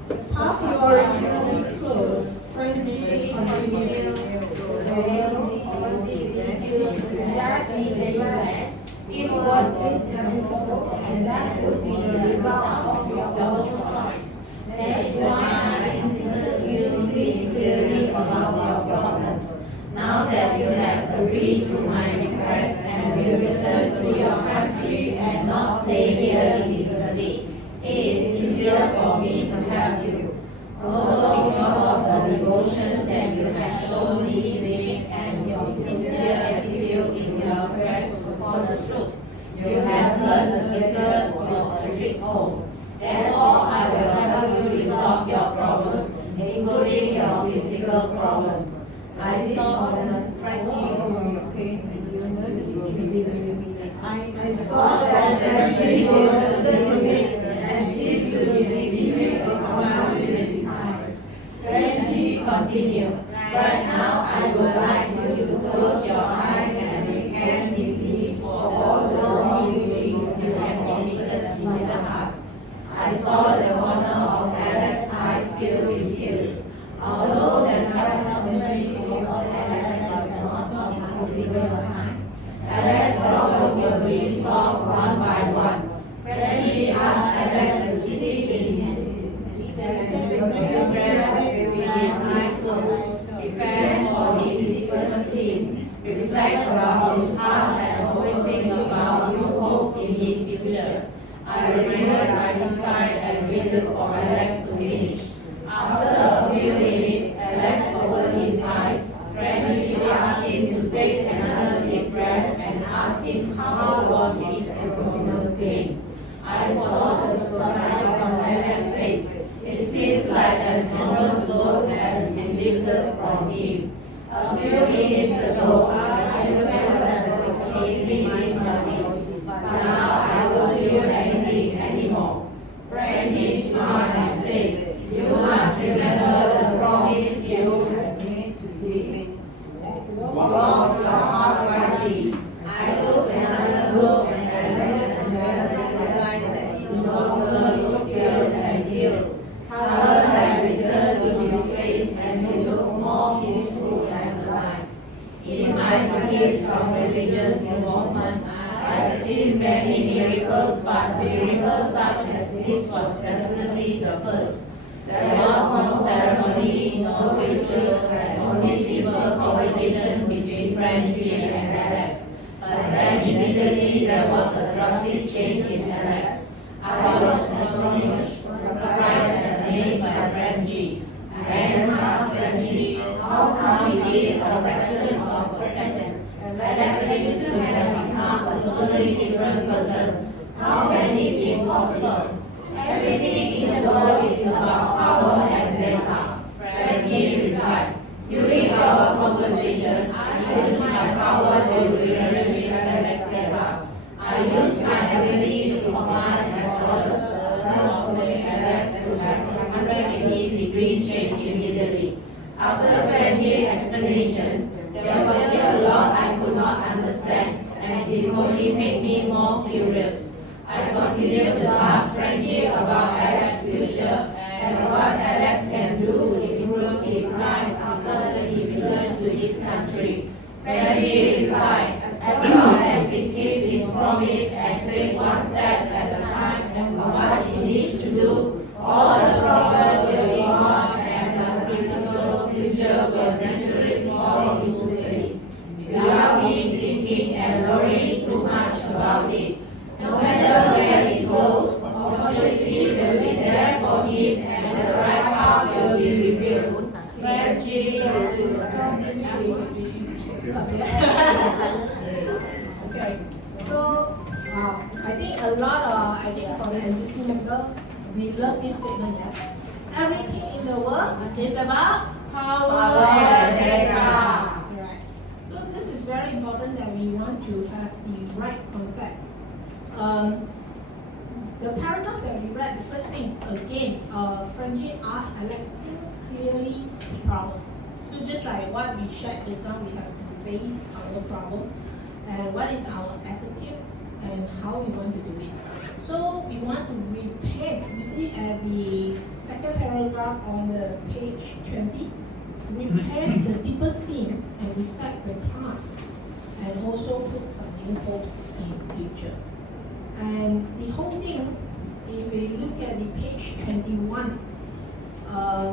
The path you originally closed, friendly, continue. It was inevitable, and that would be the result of your choice. That's why I insisted you think clearly about your problems. Now that you have agreed to my request and will return to your country and not stay here illegally, it is easier for me to help you. Also because of the devotion that you have shown this week and your sincere attitude in your quest for the truth, you have learned the ticket for a trip home. Therefore, I will help you resolve your problems, including your physical problems. I saw that Frankie and seemed to be making a crown with his eyes. Frankie continued. Right now, I would like you to close your eyes and repent deeply for all the wrong things you have committed in the past. I saw the corner of Alex's eyes filled with tears. Although the capacity of Alex was not of physical kind, Alex's problems will be solved one by one. Frankie asked Alex to sit in his breath with his eyes closed, prepare for his first scene, reflect about his past and always think about new hopes in his future. I remained by his side and waited for Alex to finish. After a few minutes, Alex opened his eyes. Frankie asked him to take another deep breath and asked him how was his abdominal pain. I saw the surprise miracles, but miracles such as this was definitely the first. There was no ceremony, no rituals, and only simple conversation between Frenchie and Alex. But then immediately there was a drastic change in Alex. I was astonished, surprised, and amazed by Frenchie. I then asked Frenchie, how come within a fraction of a second, Alex seems to have become a totally different person? How can it be possible? Everything in the world is about power and data. Frenchie replied, during our conversation, I used my power to rearrange Alex's data. I used my ability to command and order, transforming Alex to have a 180-degree change immediately. After Frenchie's explanations, there was still a lot I could not understand, and it only made me more curious. I continued to ask Frenchie about Alex's future and what Alex can do to improve his life after he returns to this country. Frenchie replied, as long as he keeps his promise and takes one step at a time and what he needs to do, all the problems will be gone and the critical future will naturally fall into place. Without him thinking and worrying too much about it. No matter where he goes, opportunities will be there for him and the right path will be revealed. Frenchie. Okay, so I think a lot I think for the existing member, we love this statement, yeah? Everything in the world is about Power and data. Right. So this is very important that we want to have the right concept. The paragraph that we read, the first thing, again, Frenchie asked Alex clearly the problem. So just like what we shared just now, we have to face our problem and what is our attitude and how we want to do it. So we want to repent. You see at the second paragraph on the page 20, repent the deeper sin and reflect the past and also put some new hopes in future. And the whole thing, if we look at the page 21,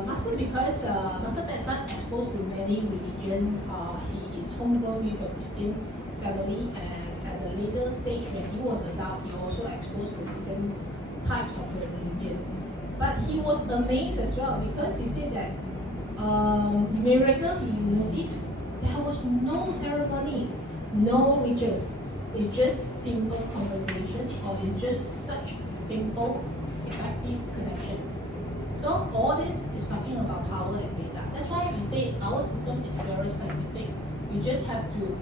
Master, because Master Ted Son exposed to many religions, he is homegrown with a Christian family, and at the later stage when he was adult, he also exposed to different types of religions. But he was amazed as well because he said that the miracle he noticed, there was no ceremony, no rituals. It's just simple conversation, or it's just such simple, effective connection. So all this is talking about power and data. That's why we say our system is very scientific. We just have to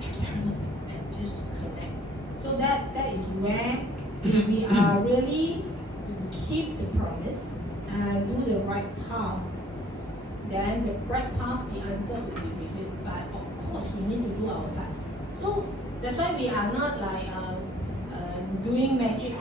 experiment and just connect. So that is where we are really keep the promise and do the right path. Then the right path, the answer will be revealed. But of course, we need to do our part. So that's why we are not like doing magic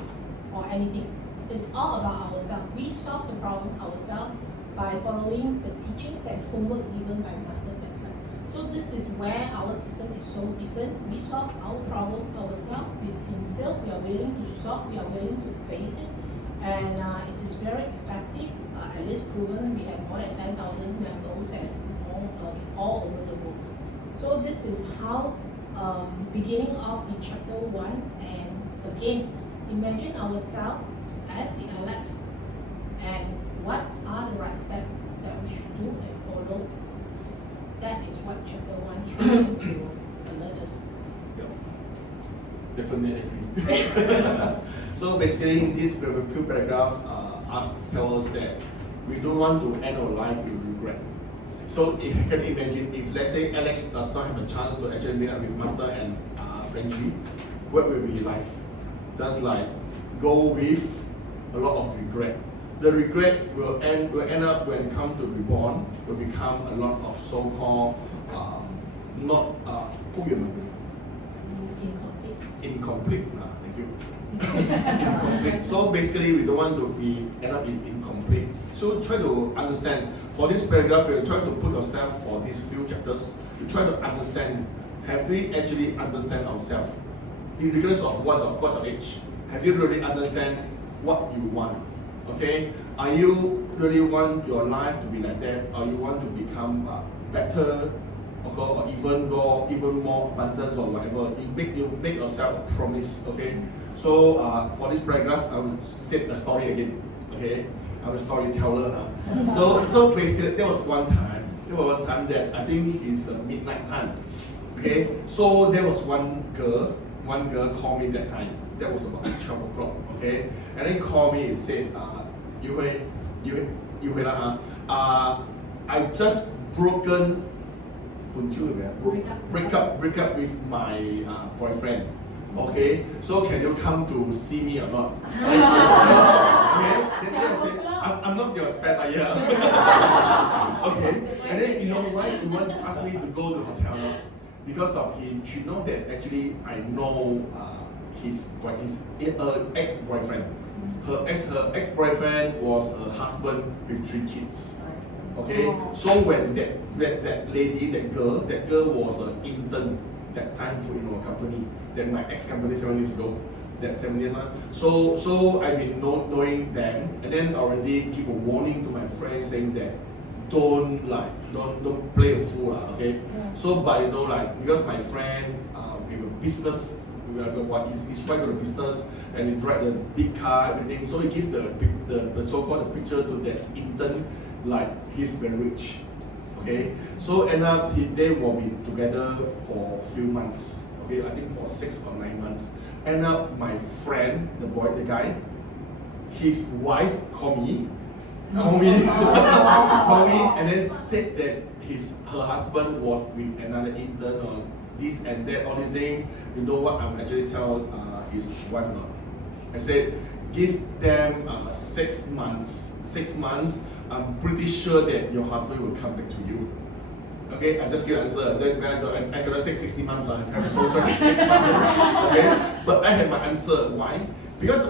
or anything. It's all about ourselves. We solve the problem ourselves by following the teachings and homework given by Master Ted Son. So this is where our system is so different. We solve our problem ourselves. We're sincere. We are willing to solve. We are willing to face it, and it is very effective. At least proven. We have more than 10,000 members and all over the world. So this is how. The beginning of the chapter 1, and again, imagine ourselves as the Alex and what are the right steps that we should do and follow. That is what chapter 1 trying to alert us. Yeah. Definitely agree. So basically, this few paragraph tell us that we don't want to end our life with regret. So if you can imagine, if let's say Alex does not have a chance to actually meet up with Master and Frenchie, what will be his life? Just like go with a lot of regret. The regret will end up when come to reborn, will become a lot of so-called incomplete. Thank you. Incomplete. So basically, we don't want to end up in incomplete. So try to understand. For this paragraph, we try to put ourselves for these few chapters. We try to understand. Have we actually understand ourselves? regardless of what's your age, have you really understand what you want? Okay, are you really want your life to be like that, or you want to become better, okay, or even more abundant or whatever? You make yourself a promise. Okay, so for this paragraph, I will state the story again. Okay, I'm a storyteller now. So basically, there was one time that I think is midnight time. Okay, so there was one girl called me that time. That was about 12 o'clock. Okay, and then called me and said, you will I just break up with my boyfriend. Okay, so can you come to see me or not? Okay, then I said, I'm not your spare tire. Okay, and then you know why you want to ask me to go to the hotel? Because of she know that actually I know his ex-boyfriend. Her ex-boyfriend was a husband with 3 kids. Okay, so when that lady, that girl was an intern that time for our company, then my ex-company 7 years ago. That 7 years on. So I've been knowing them, and then already give a warning to my friends saying that don't play a fool, okay? So but because my friend with a business, he's quite good at business, and he drive the big car, everything. So he give the so-called picture to that intern like he's very rich. Okay, so end up they will be together for a few months. Okay, I think for 6 or 9 months. End up my friend, the guy, his wife called me, and then said that her husband was with another intern or this and that, all these things. You know what I'm actually tell his wife or not? I said, give them 6 months. 6 months. I'm pretty sure that your husband will come back to you. Okay, I just give an answer. I cannot say 60 months. I have to say 6 months. Okay, but I have my answer. Why? Because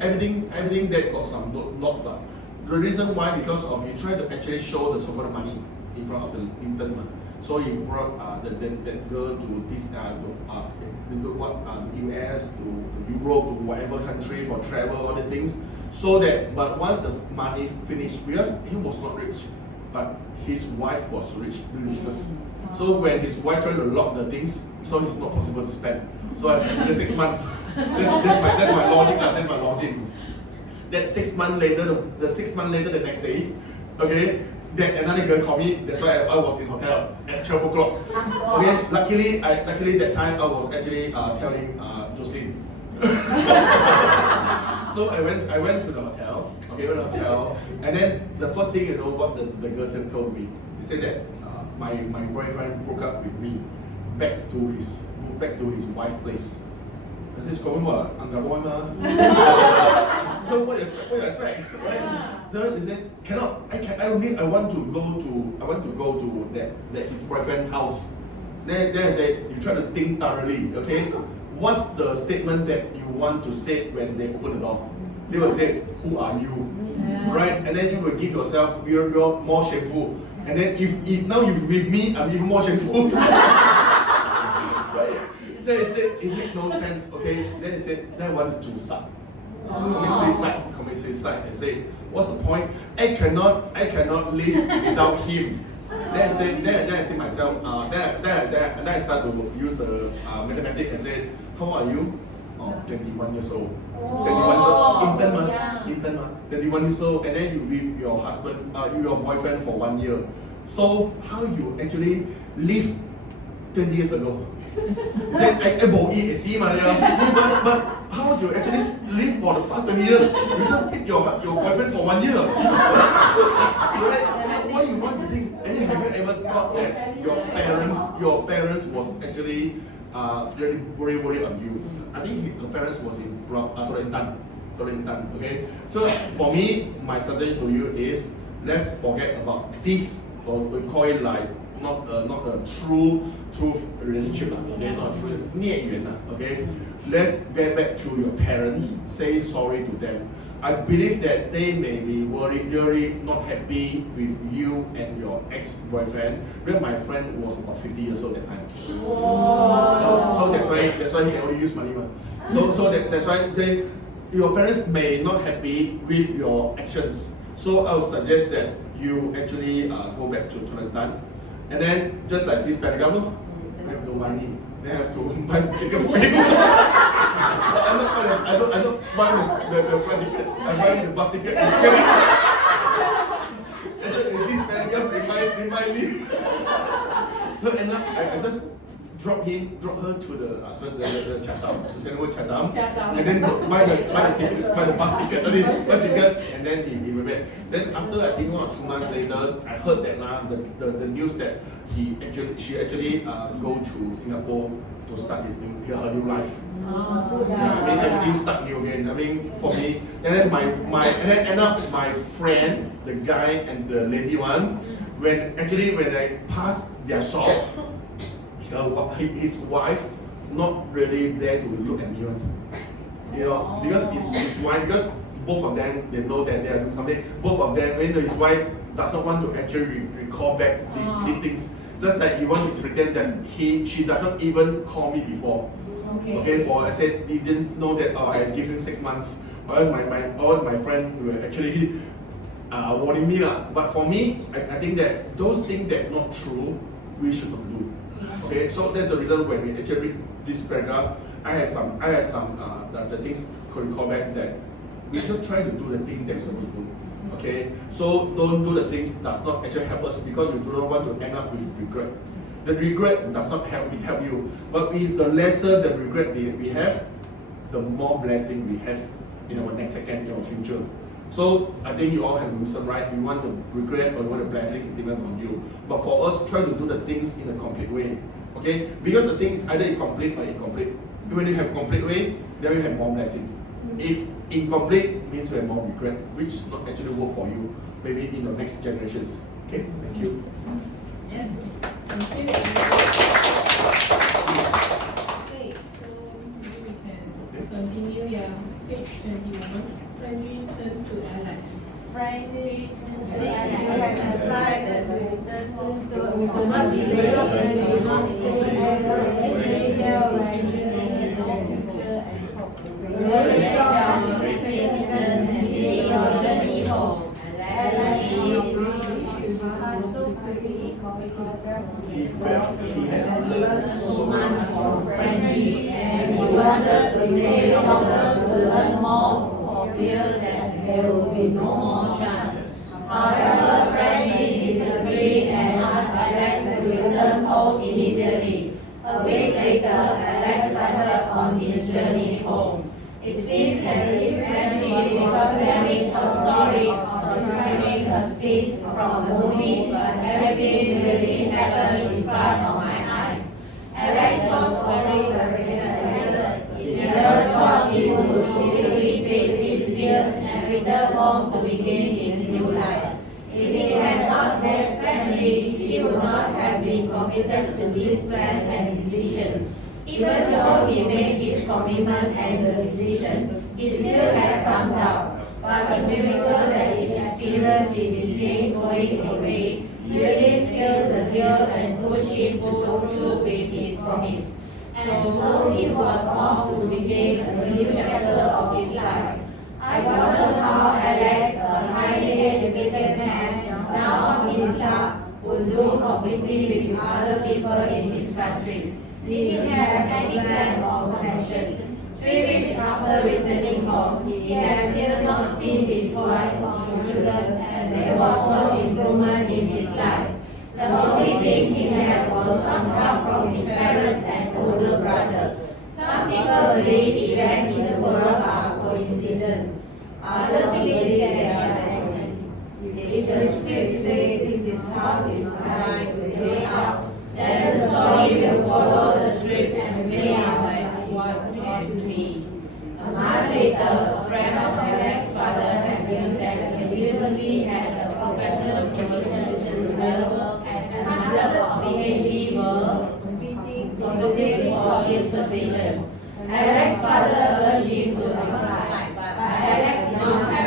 everything that got some locked up. The reason why, because of you try to actually show the so-called money in front of the intern. So you brought that girl to this US to Europe to whatever country for travel, all these things. So that, but once the money finished, because he was not rich, but his wife was rich, doing business. So when his wife tried to lock the things, so it's not possible to spend. So the 6 months, that's my logic. That's my logic. That 6 months later, the next day, okay, then another girl called me. That's why I was in hotel at 12 o'clock. Okay, luckily that time I was actually telling Jocelyn. So I went to the hotel. Okay, went to the hotel, and then the first thing you know what the girl said told me. He said that my boyfriend broke up with me, back to his wife's place. I said, so what you expect, right? Then he said, I want to go to that his boyfriend's house. Then I said, you try to think thoroughly, okay? What's the statement that you want to say when they open the door? They will say, who are you? Right? And then you will give yourself, you're more shameful. And then if now you're with me, I'm even more shameful. Right? So he said, it makes no sense, okay? Then he said, then I want to commit suicide. I said, what's the point? I cannot live without him. Then I said, then I think myself, then I start to use the mathematics. I said, how old are you? 21 years old. 21 years old. Intern ma. 21 years old, and then you with your husband, your boyfriend for 1 year. So how you actually live 10 years ago? But how you actually live for the past 20 years? You just hit your boyfriend for 1 year. Right? What you want to think? And have you ever thought that your parents was actually very worried on you? I think her parents was in Torentan. Okay. So for me, my suggestion to you is let's forget about this, or we call it like not a true relationship, okay, not a true 孽缘, okay. Let's get back to your parents, say sorry to them. I believe that they may be really not happy with you and your ex-boyfriend. Because my friend was about 50 years old at that time. So that's why he can only use money. So that's why I say your parents may not happy with your actions. So I would suggest that you actually go back to Trinidad, and then just like this paragraph, I have no money. They have to buy the ticket for him. I don't buy the flight ticket. I buy the bus ticket. So this paragraph remind me. So end up I just drop her to the Chatham, and then buy the bus ticket, and then he went back. Then after I think 1 or 2 months later, I heard that the news that she actually go to Singapore to start her new life. Yeah, I mean everything start new again. I mean for me, and then and then end up my friend, the guy and the lady one, when I passed their shop, his wife not really there to look at me, because his wife, because both of them they know that they are doing something. Both of them, when his wife does not want to actually recall back these things, just that he wants to pretend that she doesn't even call me before. Okay, for I said he didn't know that I give him 6 months. All my friend were actually warning me lah. But for me, I think that those things that not true, we should not do. Okay, so that's the reason when we actually read this paragraph, I have some the things could recall back that we just try to do the thing that's we do. Okay, so don't do the things does not actually help us, because you do not want to end up with regret. The regret does not help you, but with the lesser the regret we have, the more blessing we have in our next second, in our future. So I think you all have listen right. You want the regret or you want the blessing, it depends on you. But for us, try to do the things in a complete way. Okay? Because the thing is either complete or incomplete. When you have complete way, then you have more blessing. If incomplete means you have more regret, which is not actually work for you, maybe in the next generations. Okay? Thank you. Yeah. Thank you. Okay, so maybe we can continue. Yeah, page 21. Frankie turn to Alex. Frankie turn to Alex. You have decided that we will not be late and we will not stay ever. Still righteous and no future and hope. We will restore your faith and begin your journey home. Alex, you are so pretty, commit yourself to the cross and learn so much from Frankie, and he wanted to stay longer to learn more. Fears that there will be no more chance. However, Frankie disagreed and asked Alex to return home immediately. A week later, Alex started on his journey home. It seems as if Frankie was telling a story or describing a scene from a movie, but everything really happened in front of my eyes. Alex was very excited. He never thought he would physically face and return home to begin his new life. If he had not met Frankie, he would not have been committed to these plans and decisions. Even though he made his commitment and the decision, he still had some doubts. But the miracle that he experienced with his faith going away really sealed the deal and pushed him to go through with his promise. And so he was off to begin a new chapter of his life. I wonder how Alex, a highly educated man, now on his luck, would do completely with other people in this country. Did he have any plans or connections? 3 weeks after returning home, he had still not seen his wife or children, and there was no improvement in his life. The only thing he had was some help from his parents and older brothers. Some people believe events in the world are coincidence. Others believe they are accident. If the script says this is how his life will play out, then the story will follow the script and play out like it was supposed to be. A month later, a friend of Alex's father had news that the university had a professional position available and hundreds of PhD were competing for his position. Alex's father urged him to apply, but Alex did not have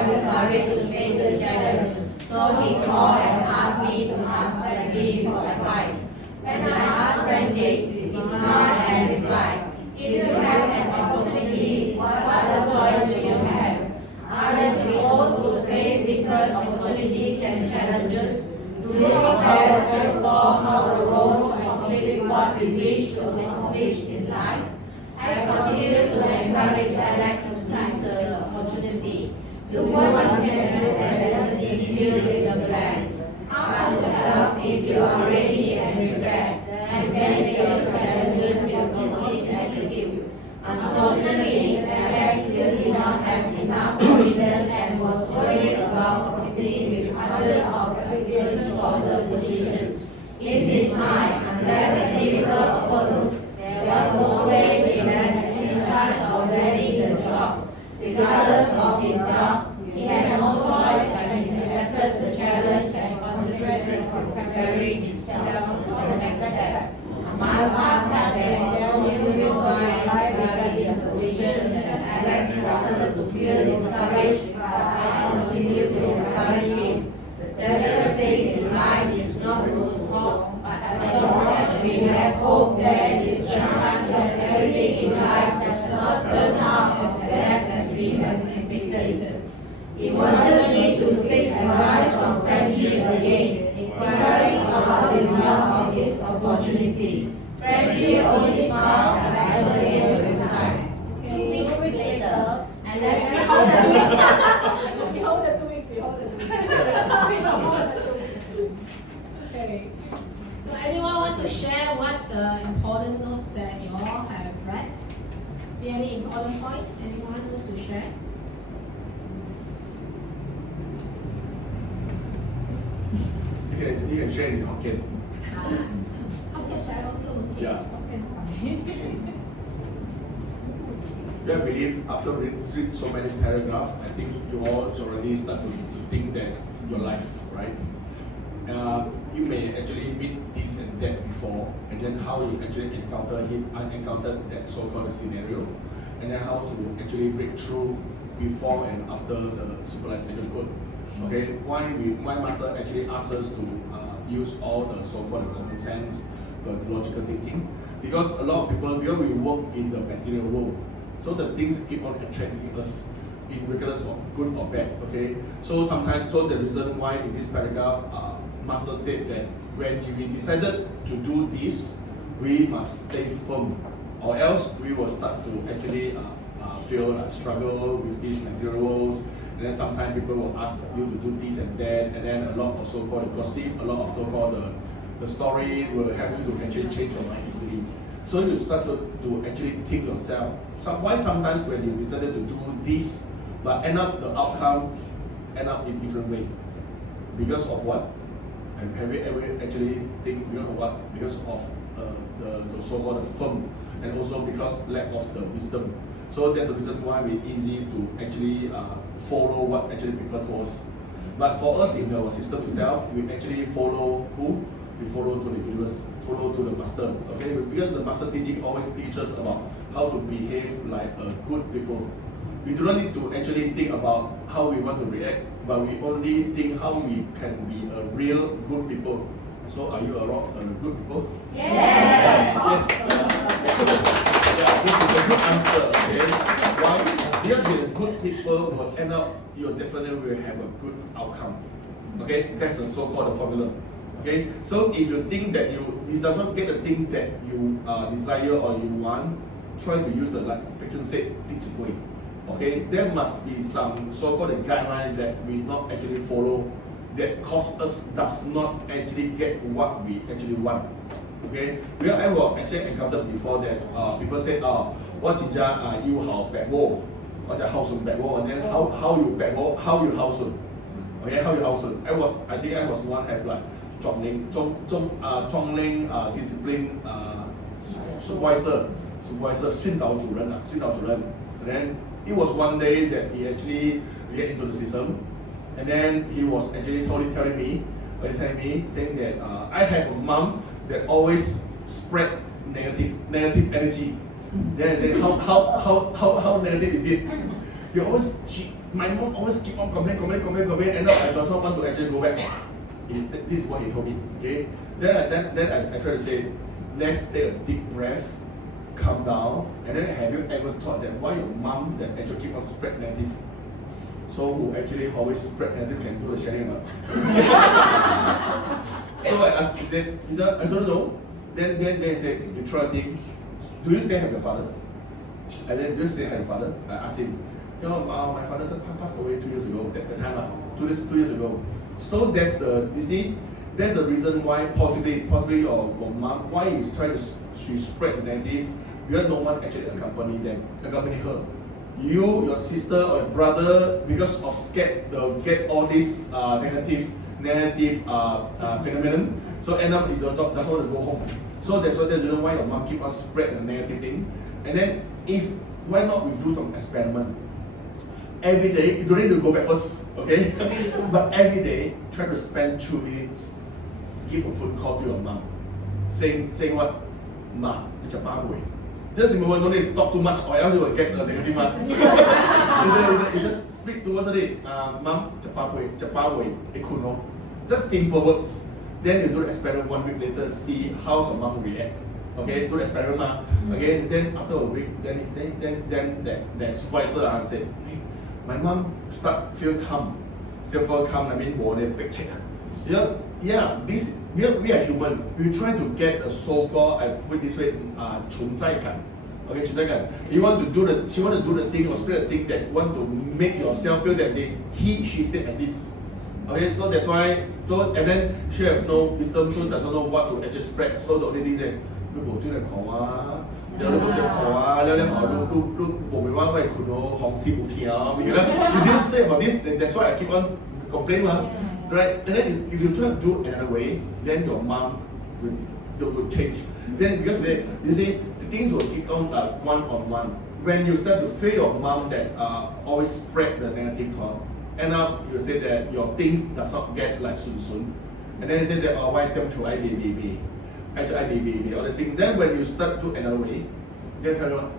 those who face different opportunities and challenges to prepare and transform our roles to complete what we wish to accomplish in life. I continue to encourage Alex to seize the opportunity to work on and fill in the blanks. Ask yourself if you are ready and prepared, and then take your challenges with attitude. Unfortunately, Alex still did not have enough confidence and was worried about competing with others of applicants for the positions. In his mind, unless miracles follows, there was no way he had any chance of landing the job. Regardless of his doubt, he had no choice and he accepted the challenge and concentrated on preparing himself for the next step. A month passed and there was no guy in the position and Alex started to feel discouraged, but I continued to encourage him. The standard thing in life is not to hope, but as long as we have hope, there is a chance that everything in life does not turn out as bad as we had anticipated. He wanted me to seek advice from Frankie again, inquiring about the result of this opportunity. Frankie only smiled and I never gave a reply. 2 weeks later, Alex We hold the 2 weeks. Okay. So anyone want to share what the important notes that you all have read? See any important points? Anyone wants to share? You can share in Hokkien. How can I also okay? Yeah. I believe after reading so many paragraphs, I think you all already start to think that your life, right? You may actually meet this and that before, and then how you actually encountered that so-called scenario, and then how to actually break through before and after the supervisor code. Okay, why master actually asks us to use all the so-called common sense, the logical thinking, because a lot of people, because we work in the material world, so the things keep on attracting us, regardless of good or bad. Okay, so sometimes, so the reason why in this paragraph, master said that when we decided to do this, we must stay firm, or else we will start to actually feel like struggle with these material worlds. And then sometimes people will ask you to do this and that, and then a lot of so-called gossip, a lot of so-called the story will help you to actually change your mind easily. So you start to actually think yourself, why sometimes when you decided to do this, but the outcome end up in different way? Because of what? And have you ever actually think because of what? Because of the so-called firm, and also because lack of the wisdom. So that's the reason why we're easy to actually follow what actually people told us. But for us in our system itself, we actually follow who? We follow to the universe, follow to the master. Okay, because the master teaching always teaches about how to behave like a good people. We do not need to actually think about how we want to react, but we only think how we can be a real good people. So are you a good people? Yes. Yes. Yeah, this is a good answer. Okay. Why? Because the good people will end up, you definitely will have a good outcome. Okay, that's the so-called formula. Okay, so if you think that you does not get the thing that you desire or you want, try to use the like patron said, teach way. Okay, there must be some so-called guidelines that we not actually follow, that cause us does not actually get what we actually want. Okay, we have actually encountered before that people say, what is you how bad wo, what is how soon bad wo, and then how you bad wo, how you how soon. Okay, how you how soon. I think I was one have like 壮龄 discipline supervisor 训导主任 and then it was one day that he actually get into the system, and then he was actually telling me saying that I have a mom that always spread negative energy. Then I said, how negative is it? My mom always keep on complaining, and I does not want to actually go back. This is what he told me. Okay. Then I try to say, let's take a deep breath, calm down, and then have you ever thought that why your mom that actually keep on spread negative? So who actually always spread negative can do the sharing or not? So I asked, he said, I don't know. Then they said, you try to think, do you still have your father? And then do you still have your father? I asked him, my father passed away 2 years ago, that time, 2 years ago. So that's that's the reason why possibly your mom, why is trying to she spread the negative, because no one actually accompany her. You, your sister or your brother, because of scared they'll get all this negative phenomenon. So end up you doesn't want to go home. So that's the reason why your mom keep on spread the negative thing. And then why not we do some experiment? Every day, you don't need to go back first, okay? But every day, try to spend 2 minutes, give a phone call to your mom, saying what? Ma, it's a bad way. Just in a moment, don't need to talk too much, or else you will get the negative one. You just speak towards it. Mom, it's a bad way. Just simple words. Then you do the experiment 1 week later, see how your mom will react. Okay, do the experiment. Okay, then after a week, then that supervisor said, hey, my mom start feel calm. I mean, big check. Yeah, we are human. We try to get a so-called, I put this way, 存在感. Okay, 存在感. She want to do the thing or spread the thing that want to make yourself feel that she still exists. Okay, so that's why, and then she has no wisdom, so doesn't know what to actually spread. So the only thing that, 你無端嚟講啊，你冇隻講啊，你無明話喂佢我行事冇聽啊，you didn't say about this, that's why I keep on complaining, right? And then if you try to do another way, then your mom will change. Then because you see, the things will keep on one-on-one. When you start to feel your mom that always spread the negative thought, end up you say that your things does not get like soon. And then you say that why them through baby. Actually, all these things. Then when you start to another way, then tell you,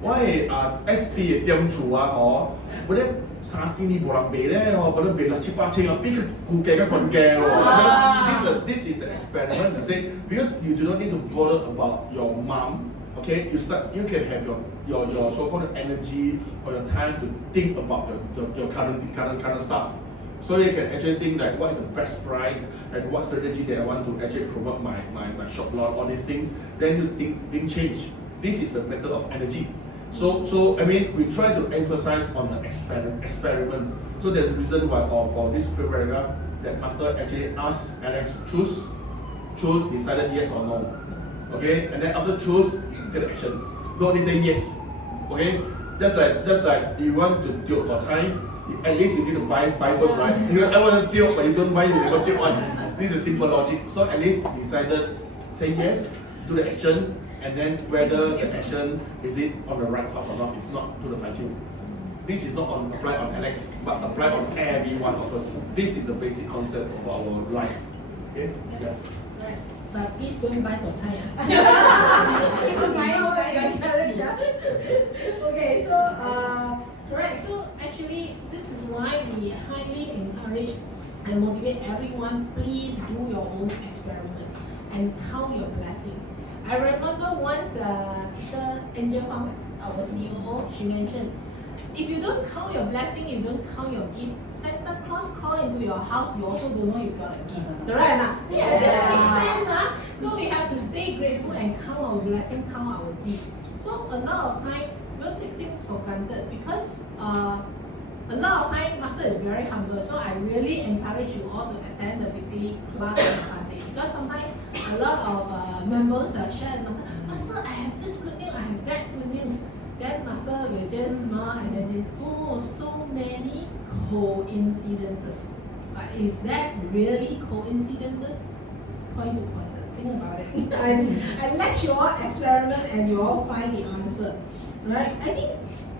why SP 點處啊？嗰啲3年冇人俾咧，嗰啲俾6、7、8千啊，邊個顧計嘅困嘅喎 ？This is the experiment, you see, because you do not need to bother about your mom. Okay, you can have your so-called energy or your time to think about your current stuff. So you can actually think like what is the best price and what strategy that I want to actually promote my shop lot, all these things. Then you think change. This is the method of energy. So I mean we try to emphasize on the experiment. So there's a reason why for this paragraph that master actually asked Alex to choose, decided yes or no. Okay, and then after choose, take action. Don't only say yes. Okay, just like you want to do a time. At least you need to buy first, right? I want to deal, but you don't buy, you never deal one. This is simple logic. So at least decided, say yes, do the action, and then whether the action is it on the right path or not. If not, do the fine-tune. This is not apply on Alex, but apply on every one of us. This is the basic concept of our life. Okay? Yeah. Right. But please don't buy the Chai. Because I know what I carry. Okay, so correct. So actually, this is why we highly encourage and motivate everyone. Please do your own experiment and count your blessing. I remember once Sister Angel Huang, our CEO, she mentioned, if you don't count your blessing, you don't count your gift, Santa Claus crawl into your house, you also don't know you got a gift. Right now? Yes, that makes sense. Huh? So we have to stay grateful and count our blessing, count our gift. So a lot of time, don't take things for granted because a lot of time Master is very humble. So I really encourage you all to attend the weekly class on Sunday because sometimes a lot of members share, Master, I have this good news, I have that good news. Then Master will just smile and then just, so many coincidences. But is that really coincidences? Point to point. Think about it. I let you all experiment and you all find the answer. Right? I think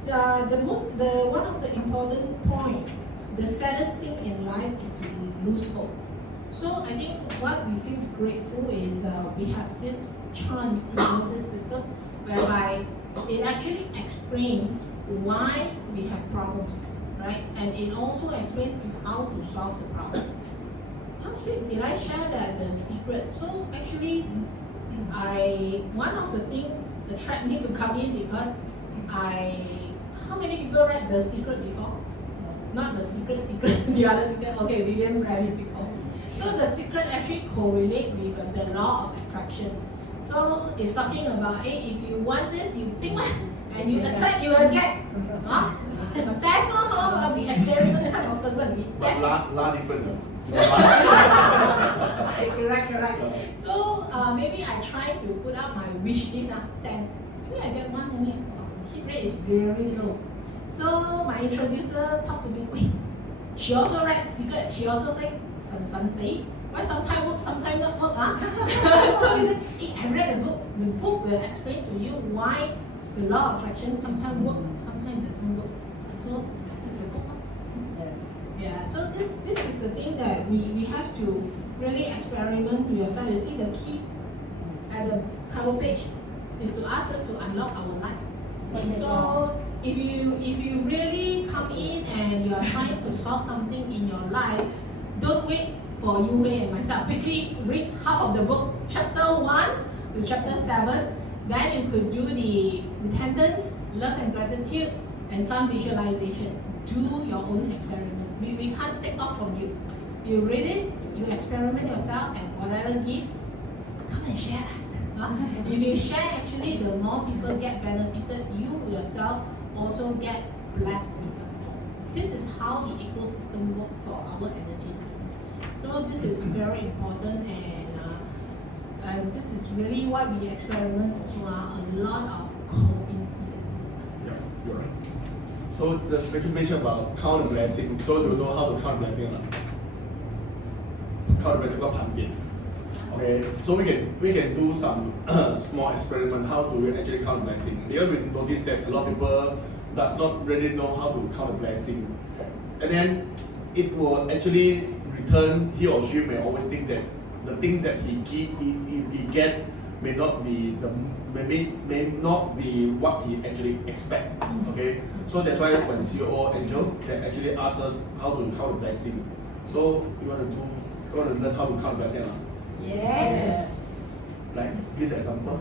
one of the important point, the saddest thing in life is to lose hope. So I think what we feel grateful is we have this chance to know this system whereby it actually explains why we have problems, right? And it also explains how to solve the problem. Last week, did I share that the secret? So actually, one of the things, the threat need to come in because how many people read The Secret before? Not The Secret, the other secret. Okay, we didn't read it before. So The Secret actually correlate with the law of attraction. So it's talking about, hey, if you want this, you think lah, and you attract, you will get. Huh? I'm a test, how we experiment kind of person. We But test. la different. Correct. So maybe I try to put up my wish list, 10. Maybe I get one only. Hit rate is very low. So my introducer talked to me, wait, she also read Secret, she also say, something. Why sometimes work, sometimes not work, So he said, hey, I read the book will explain to you why the law of attraction sometimes work, sometimes doesn't work. So this is the book. Yeah, so this is the thing that we have to really experiment to yourself. You see the key at the cover page is to ask us to unlock our life. So if you really come in and you are trying to solve something in your life, don't wait for Yu Hui and myself. Quickly read half of the book, chapter 1 to chapter 7. Then you could do the repentance, love and gratitude, and some visualization. Do your own experiment. We can't take off from you. You read it, you experiment yourself, and whatever give, come and share. If you share, actually, the more people get benefited, you yourself also get blessed even more. This is how the ecosystem works for our energy system. So this is very important, and this is really what we experiment also. A lot of coincidences. Yeah, you're right. So the you mentioned about count the blessing. So do you know how to count blessing or not? Count the blessing 個盤點. Okay, so we can do some small experiment. How do we actually count blessing? Because we notice that a lot of people does not really know how to count the blessing, and then it will actually return. He or she may always think that the thing that he get may not be what he actually expect. Okay, so that's why when CEO Angel they actually ask us how to count the blessing. So you want to learn how to count the blessing, Yes. like give an example.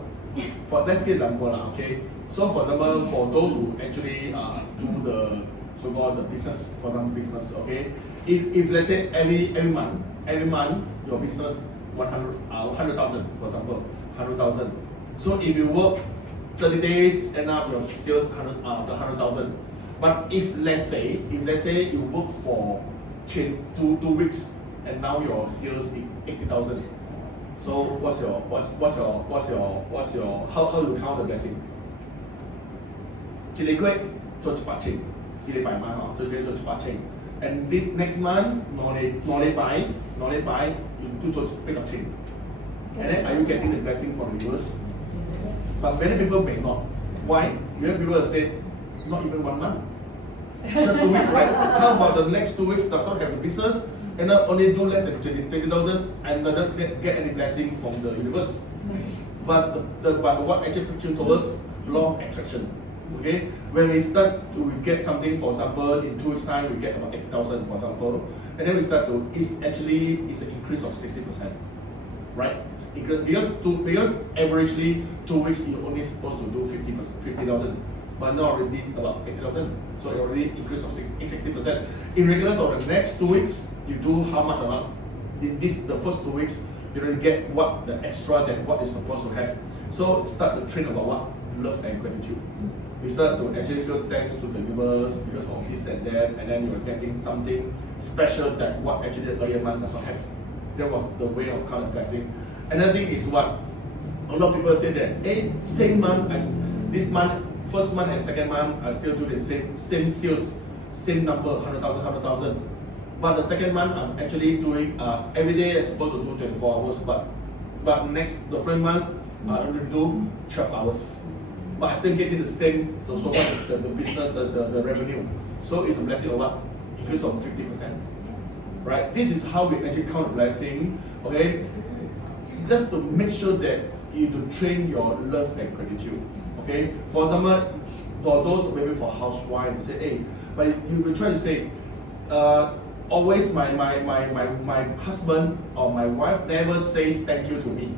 Let's give example, okay. So for example, for those who actually do the so-called the business, for example business, okay. If let's say every month your business 100,000, for example, 100,000. So if you work 30 days, end up your sales 100,000. But if let's say you work for 2 weeks and now your sales is 80,000. So what's your how do you count the blessing? 1個月做100,000 4禮拜嘛做100,000 and this next month 兩禮拜you do 80,000 and then are you getting the blessing from the universe? But many people may not. Why? You have people that say not even 1 month, just 2 weeks, right? How about the next 2 weeks does not have the business and not only do less than 20,000 and not get any blessing from the universe? But what actually picture told us law of attraction. Okay, when we start to get something, for example, in 2 weeks time we get about 80,000, for example, and then we start to it's an increase of 60%, right? Because averagely 2 weeks you're only supposed to do 50,000, but now already about 80,000, so it already increase of 60%. In regardless of the next 2 weeks, you do how much amount? In the first 2 weeks, you already get what the extra than what you're supposed to have. So start to train about what? Love and gratitude. We start to actually feel thanks to the universe because of this and that, and then you're getting something special that what actually the earlier month does not have. That was the way of kind of blessing. Another thing is what a lot of people say that, hey, same month as this month, first month and second month, I still do the same sales, same number, 100,000. But the second month, I'm actually doing every day. I'm supposed to do 24 hours, but the following months, I only do 12 hours. But I still getting the same, so what the business, the revenue. So it's a blessing of what? Increase of 50%. Right? This is how we actually count a blessing. Okay? Just to make sure that you to train your love and gratitude. Okay? For example, for those maybe for housewives, say, hey, but you will try to say, always my husband or my wife never says thank you to me.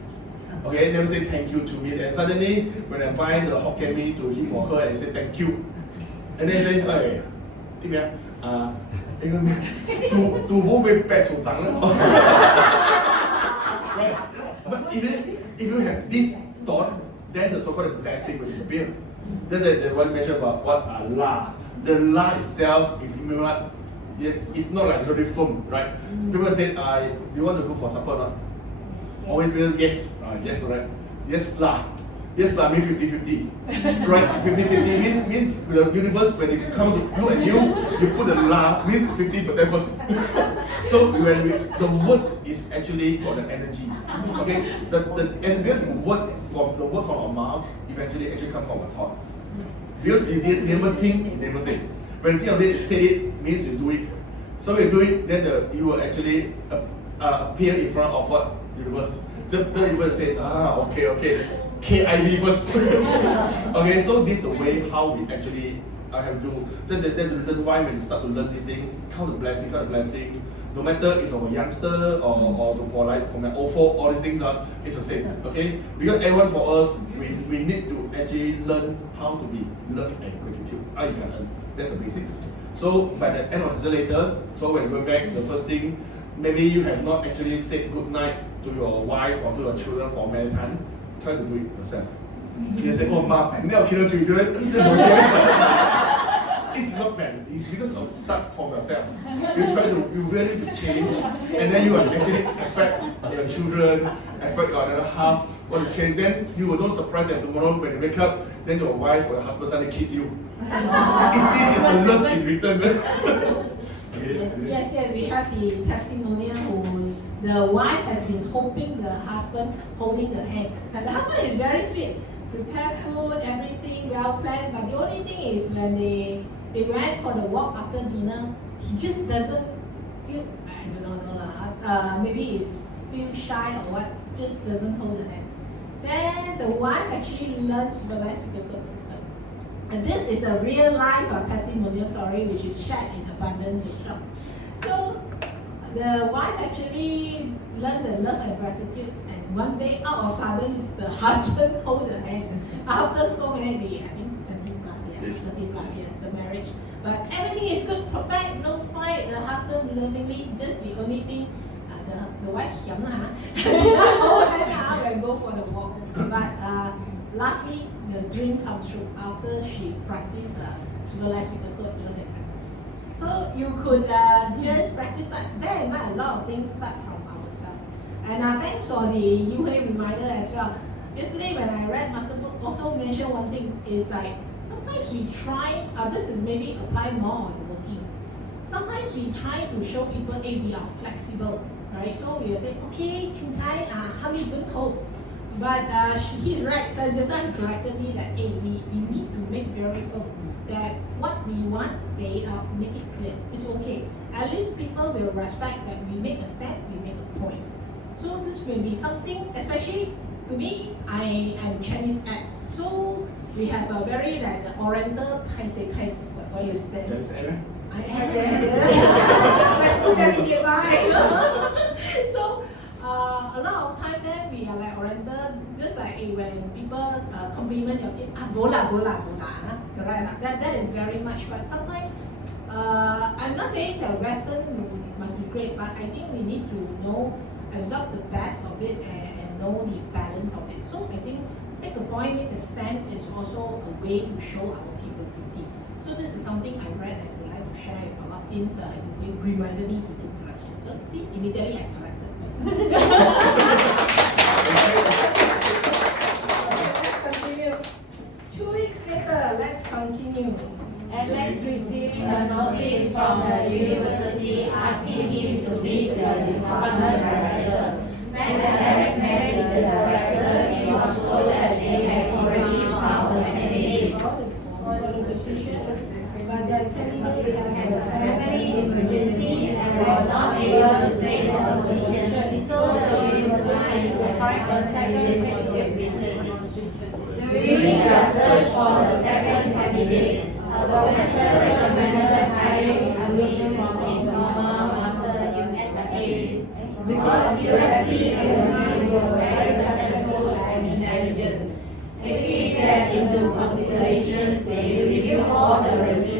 Okay, never say thank you to me. And suddenly, when I buy the Hokkien Mee to him or her and say thank you, And then say, hey, 點樣應該咩？做冇俾白做長啦。Right? But if you have this thought, then the so-called blessing will disappear. That's the one mentioned about what la. The la itself, if you remember what, yes, it's not like very firm, right? People say, you want to go for supper or not? Always will yes, yes, right? Yes la. Yes la means 50-50. Right? 50-50 means the universe, when it comes to you and you put the la, means 50% first. So when the words is actually got the energy. Okay? And the word from our mouth eventually actually come from our thought. Because you never think, you never say. When you think of it, say it means you do it. So you do it, then you will actually appear in front of what universe. The universe say, okay. KIV first. Okay, so this is the way how we actually have to. So that's the reason why when you start to learn this thing, count the blessing. No matter it's a youngster or for like from an old folk, all these things it's the same. Okay, because everyone for us, we need to actually learn how to be love and gratitude. That's the basics. So by the end of the day later, so when you go back, the first thing, maybe you have not actually said good night to your wife or to your children for many times. Try to do it yourself. You say, oh, mom, I never kill children. It's not bad. It's because of start from yourself. You really to change, and then you will actually affect your children, affect your other half, want to change. Then you will not surprise that tomorrow when you wake up, then your wife or your husband suddenly kiss you. If this is the love in return. Yes, we have the testimonial who the wife has been hoping the husband holding the hand. And the husband is very sweet, prepare food, everything well planned. But the only thing is when they went for the walk after dinner, he just doesn't feel, I don't know, maybe he's feel shy or what, just doesn't hold the hand. Then the wife actually learns the life support system. And this is a real life testimonial story which is shared in Abundance Workshop. So the wife actually learned the love and gratitude, and one day out of sudden the husband hold the hand after so many days, I think 20 plus years, 30 plus years, the marriage. But everything is good, perfect, no fight, the husband lovingly, just the only thing, the wife hiam did not hold hand and go for the walk. But lastly, the dream comes true after she practiced supervised code love and gratitude. So you could just practice, but bear in mind a lot of things start from ourselves. And thanks for the Yue reminder as well. Yesterday when I read Master Book, also mentioned one thing is like sometimes we try. This is maybe apply more on working. Sometimes we try to show people, hey, we are flexible, right? So we will say, okay, 请才how many不头. But he's right. So just like corrected me that hey, we need to make very firm that what we want, say it out, make it clear. It's okay. At least people will respect that we make a step, we make a point. So this will be something, especially to me, I am Chinese at. So we have a very like the Oriental paise, what you stand. I am. My school very nearby. So a lot of time then we are like Oriental, just like when people compliment your kid, bola, correct? That is very much. But sometimes, I'm not saying that Western must be great, but I think we need to know, absorb the best of it and know the balance of it. So I think take a point, make a stand is also a way to show our capability. So this is something I read and would like to share with a lot since you reminded me to do correction. So see, immediately I corrected. Let's continue. 2 weeks later, let's continue. Alex received a notice from the university asking him to meet the department director. When Alex met with the director, he was told that they had already found a candidate. But the candidate had a Family emergency and was not able to take the position, so the university appointed a second candidate. During the search for the second candidate, a professor recommended hiring a woman from his former master USC because USC academics were very successful and intelligent. Taking that into consideration, they reviewed all the resumes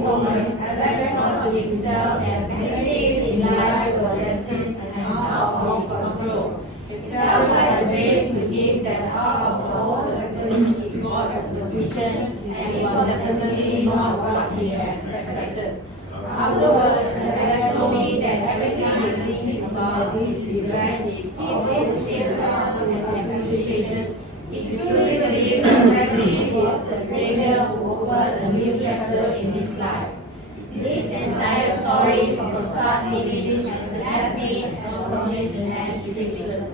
moment, Alex thought to himself that many things in life were destined and out of his control. It felt like a dream to him that out of all the factors he got a position, and it was definitely not what he had expected. Afterwards, Alex told me that every time he thinks about this regret, he feels his and appreciation. He truly believes that Frankie was the savior who opened a new chapter in his life. This entire story from the start beginning as happy, accomplished, and ridiculous.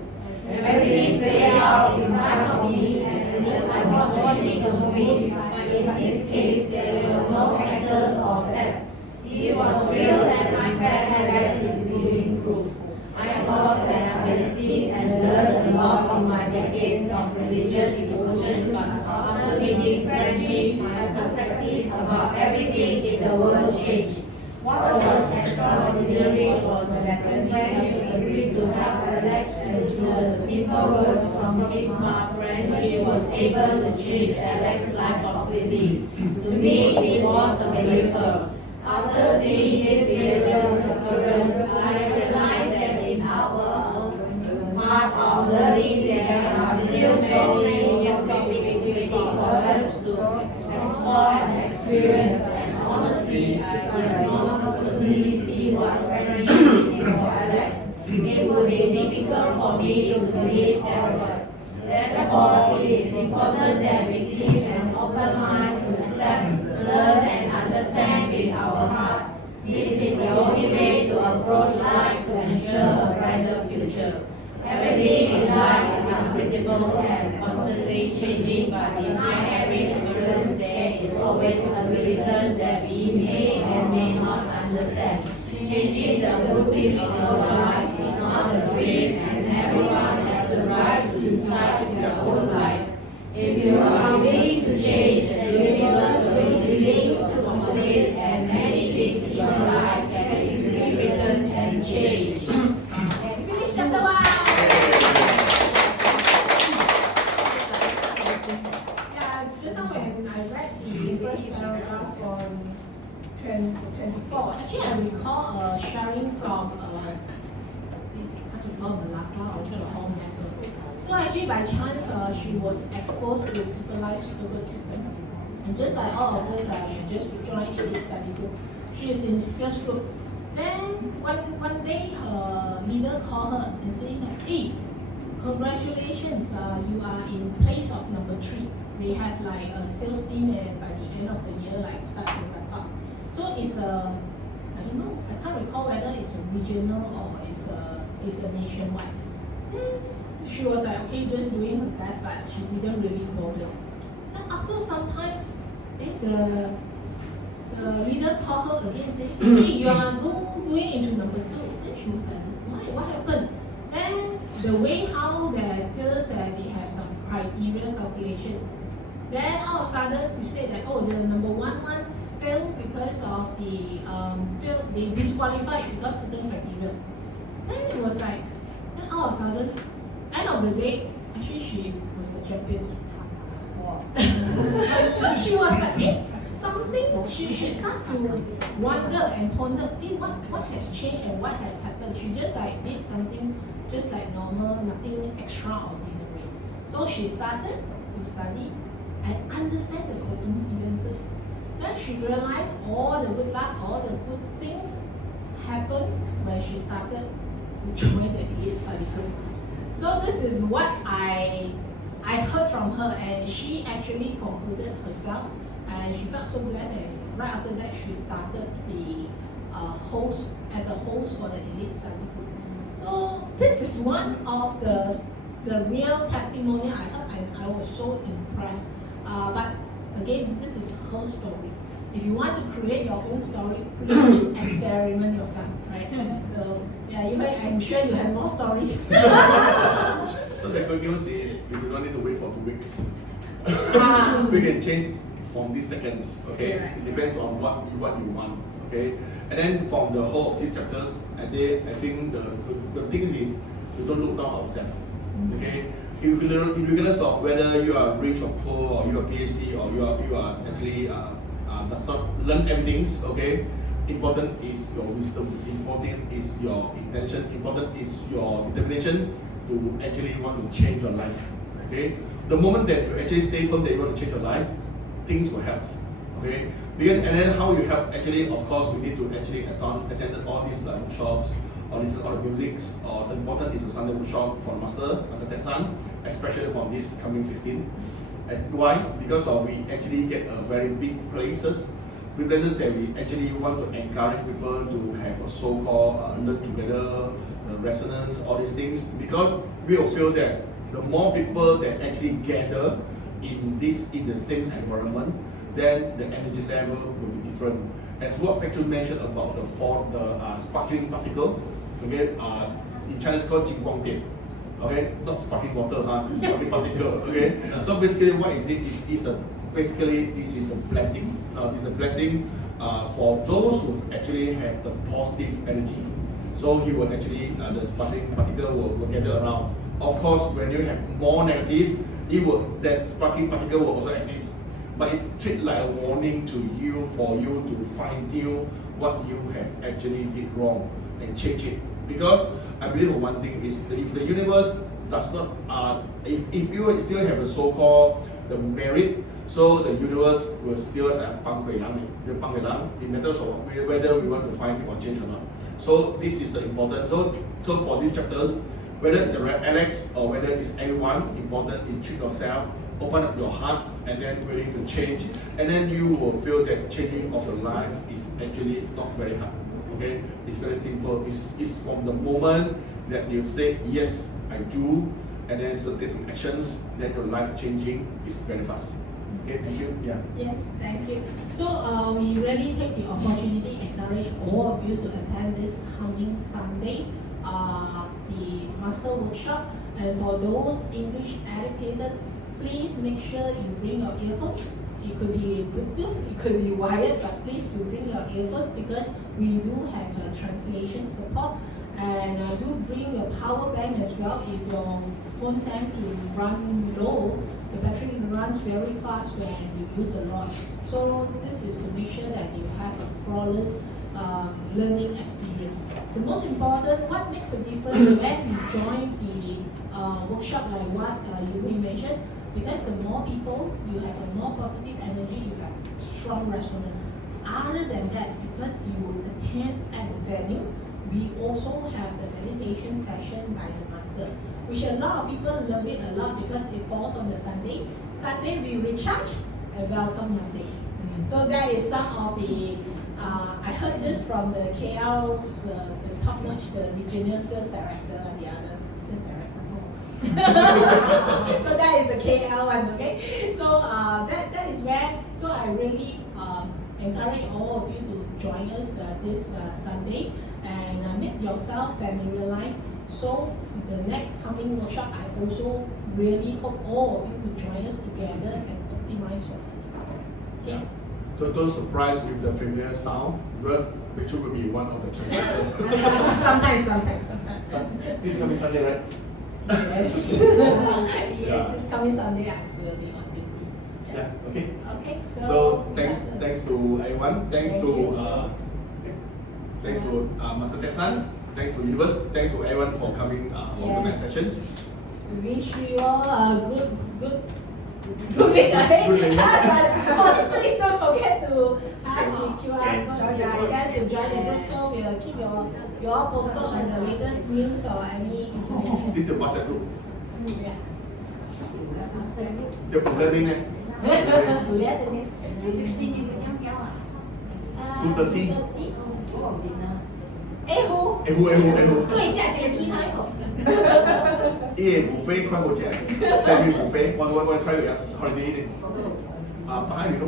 Everything played out in front of me as if I was watching a movie, but in this case there were no actors or sets. This was real and my friend Alex is living proof. I thought that I had seen and learned a lot from my decades of religious devotion, but after meeting Frankie, my perspective about everything in the world changed. What was extraordinary was that Frankie agreed to help Alex, and through the simple words from his mouth, Frankie was able to change Alex's life completely. To me, this was a miracle. After seeing this miraculous experience, I realized that in our part of learning there are still so many new topics waiting for us to explore and experience, and honestly, I did not personally see what Frankie did for Alex. It would be difficult for me to believe that word. Therefore, it is important that we keep an open mind to accept, learn, and understand with our hearts. This is the only way to approach life to ensure a brighter future. Everything in life is unpredictable and constantly changing, but behind every occurrence there is always a reason that we may or may not understand. Changing the blueprint of our life is not a dream, and everyone has the right to decide their own life. If you are willing to change, the universe will be willing to accommodate, and many things in your life can be rewritten and changed. Finish chapter 1. Yeah, just now when I read the first paragraph on 24, actually I recall sharing from Malacca or Johor member. So actually by chance she was exposed to supervised sugar system, and just like all of us, she just joined elite study group. She is in sales group. Then one day her leader called her and saying that, hey, congratulations, you are in place of number 3. They have like a sales team, and by the end of the year like start to ramp up. So it's I don't know, I can't recall whether it's a regional or it's a nationwide. Then she was like, okay, just doing her best, but she didn't really bother. And after some time, the leader called her again and said, hey, you are going into number 2. Then she was like, why? What happened? Then the way how their sales, they have some criteria calculation. Then all of a sudden she said that, oh, the number 1 failed because of they disqualified because certain criteria. Then it was like, then all of a sudden, end of the day, actually she was the champion. Wow. So she was like, something, she started to wonder and ponder, what has changed and what has happened. She just like did something just like normal, nothing extraordinary. So she started to study and understand the coincidences. Then she realized all the good luck, all the good things happened when she started to join the elite study group. So this is what I heard from her, and she actually concluded herself, and she felt so blessed, and right after that she started the host for the elite study group. So this is one of the real testimony I heard, and I was so impressed. But again, this is her story. If you want to create your own story, please experiment yourself, right? So yeah, I'm sure you have more stories. So the good news is we do not need to wait for 2 weeks. We can change from these seconds, okay? Right. It depends on what you want, okay? And then from the whole of these chapters, I think the thing is we don't look down ourselves, okay? Regardless of whether you are rich or poor, or you are PhD, or you are actually does not learn everything. Okay, important is your wisdom. Important is your intention. Important is your determination to actually want to change your life. Okay, the moment that you actually stay firm that you want to change your life, things will help. Okay, and then how you help, actually, of course, we need to actually attend all these workshops, or listen to all the musics, or the important is the Sunday workshop for Master Tetsan, especially for this coming 16. Why? Because we actually get a very big places that we actually want to encourage people to have a so-called learn together, resonance, all these things, because we will feel that the more people that actually gather in the same environment, then the energy level will be different. As what Patrick mentioned about the sparkling particle, okay, in Chinese called 金光点, okay, not sparkling water, sparkling particle, okay. So basically, what is it? Basically this is a blessing. It's a blessing for those who actually have the positive energy. So he will actually the sparkling particle will gather around. Of course, when you have more negative, that sparkling particle will also exist. But it treats like a warning to you for you to fine-tune what you have actually did wrong and change it. Because I believe one thing is that if the universe does not, if you still have a so-called the merit, so the universe will still 帮回来，帮回来. It matters whether we want to find it or change or not. So this is the important. So for these chapters, whether it's Alex or whether it's everyone, important is treat yourself. Open up your heart and then willing to change, and then you will feel that changing of your life is actually not very hard. Okay, it's very simple. It's from the moment that you say yes, I do, and then to take actions, then your life changing is very fast. Okay, thank you. Yeah. Yes, thank you. So we really take the opportunity, encourage all of you to attend this coming Sunday, the master workshop, and for those English educated, please make sure you bring your earphone. It could be Bluetooth, it could be wired, but please do bring your earphone because we do have a translation support. And do bring your power bank as well if your phone tends to run low. The battery runs very fast when you use a lot. So this is to make sure that you have a flawless learning experience. The most important, what makes a difference when you join the workshop like what you mentioned, because the more people, you have a more positive energy, you have strong resonance. Other than that, because you attend at the venue, we also have the meditation session by the master, which a lot of people love it a lot because it falls on the Sunday. Sunday we recharge and welcome Monday. So that is some of the, I heard this from the KL's, the top-notch, the regional sales director and the other sales director. So that is the KL one, okay? So that is where, so I really encourage all of you to join us this Sunday and make yourself familiarized. So the next coming workshop, I also really hope all of you could join us together and optimize your life. Okay? Don't surprise with the familiar sound, because Rachel will be one of the translators. Sometimes. This coming Sunday, right? Yes. Yes, Yeah. this coming Sunday I will be on duty. Yeah. Okay. Okay. So thanks to everyone. Thanks to Master Tetsan. Thanks to Universe. Thanks to everyone for coming for tonight's sessions. We wish you all a good week ahead. Please don't forget to have the QR code, scan to join the group, so we'll keep you all posted on the latest news or any information. This is a WhatsApp group. Yeah. Your programming, eh? 2:30. 胡，對價錢厲害哦。buffet 快好食，semi buffet，我 try 過，holiday 呢。把喺呢個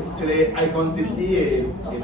icon city 嘅頭。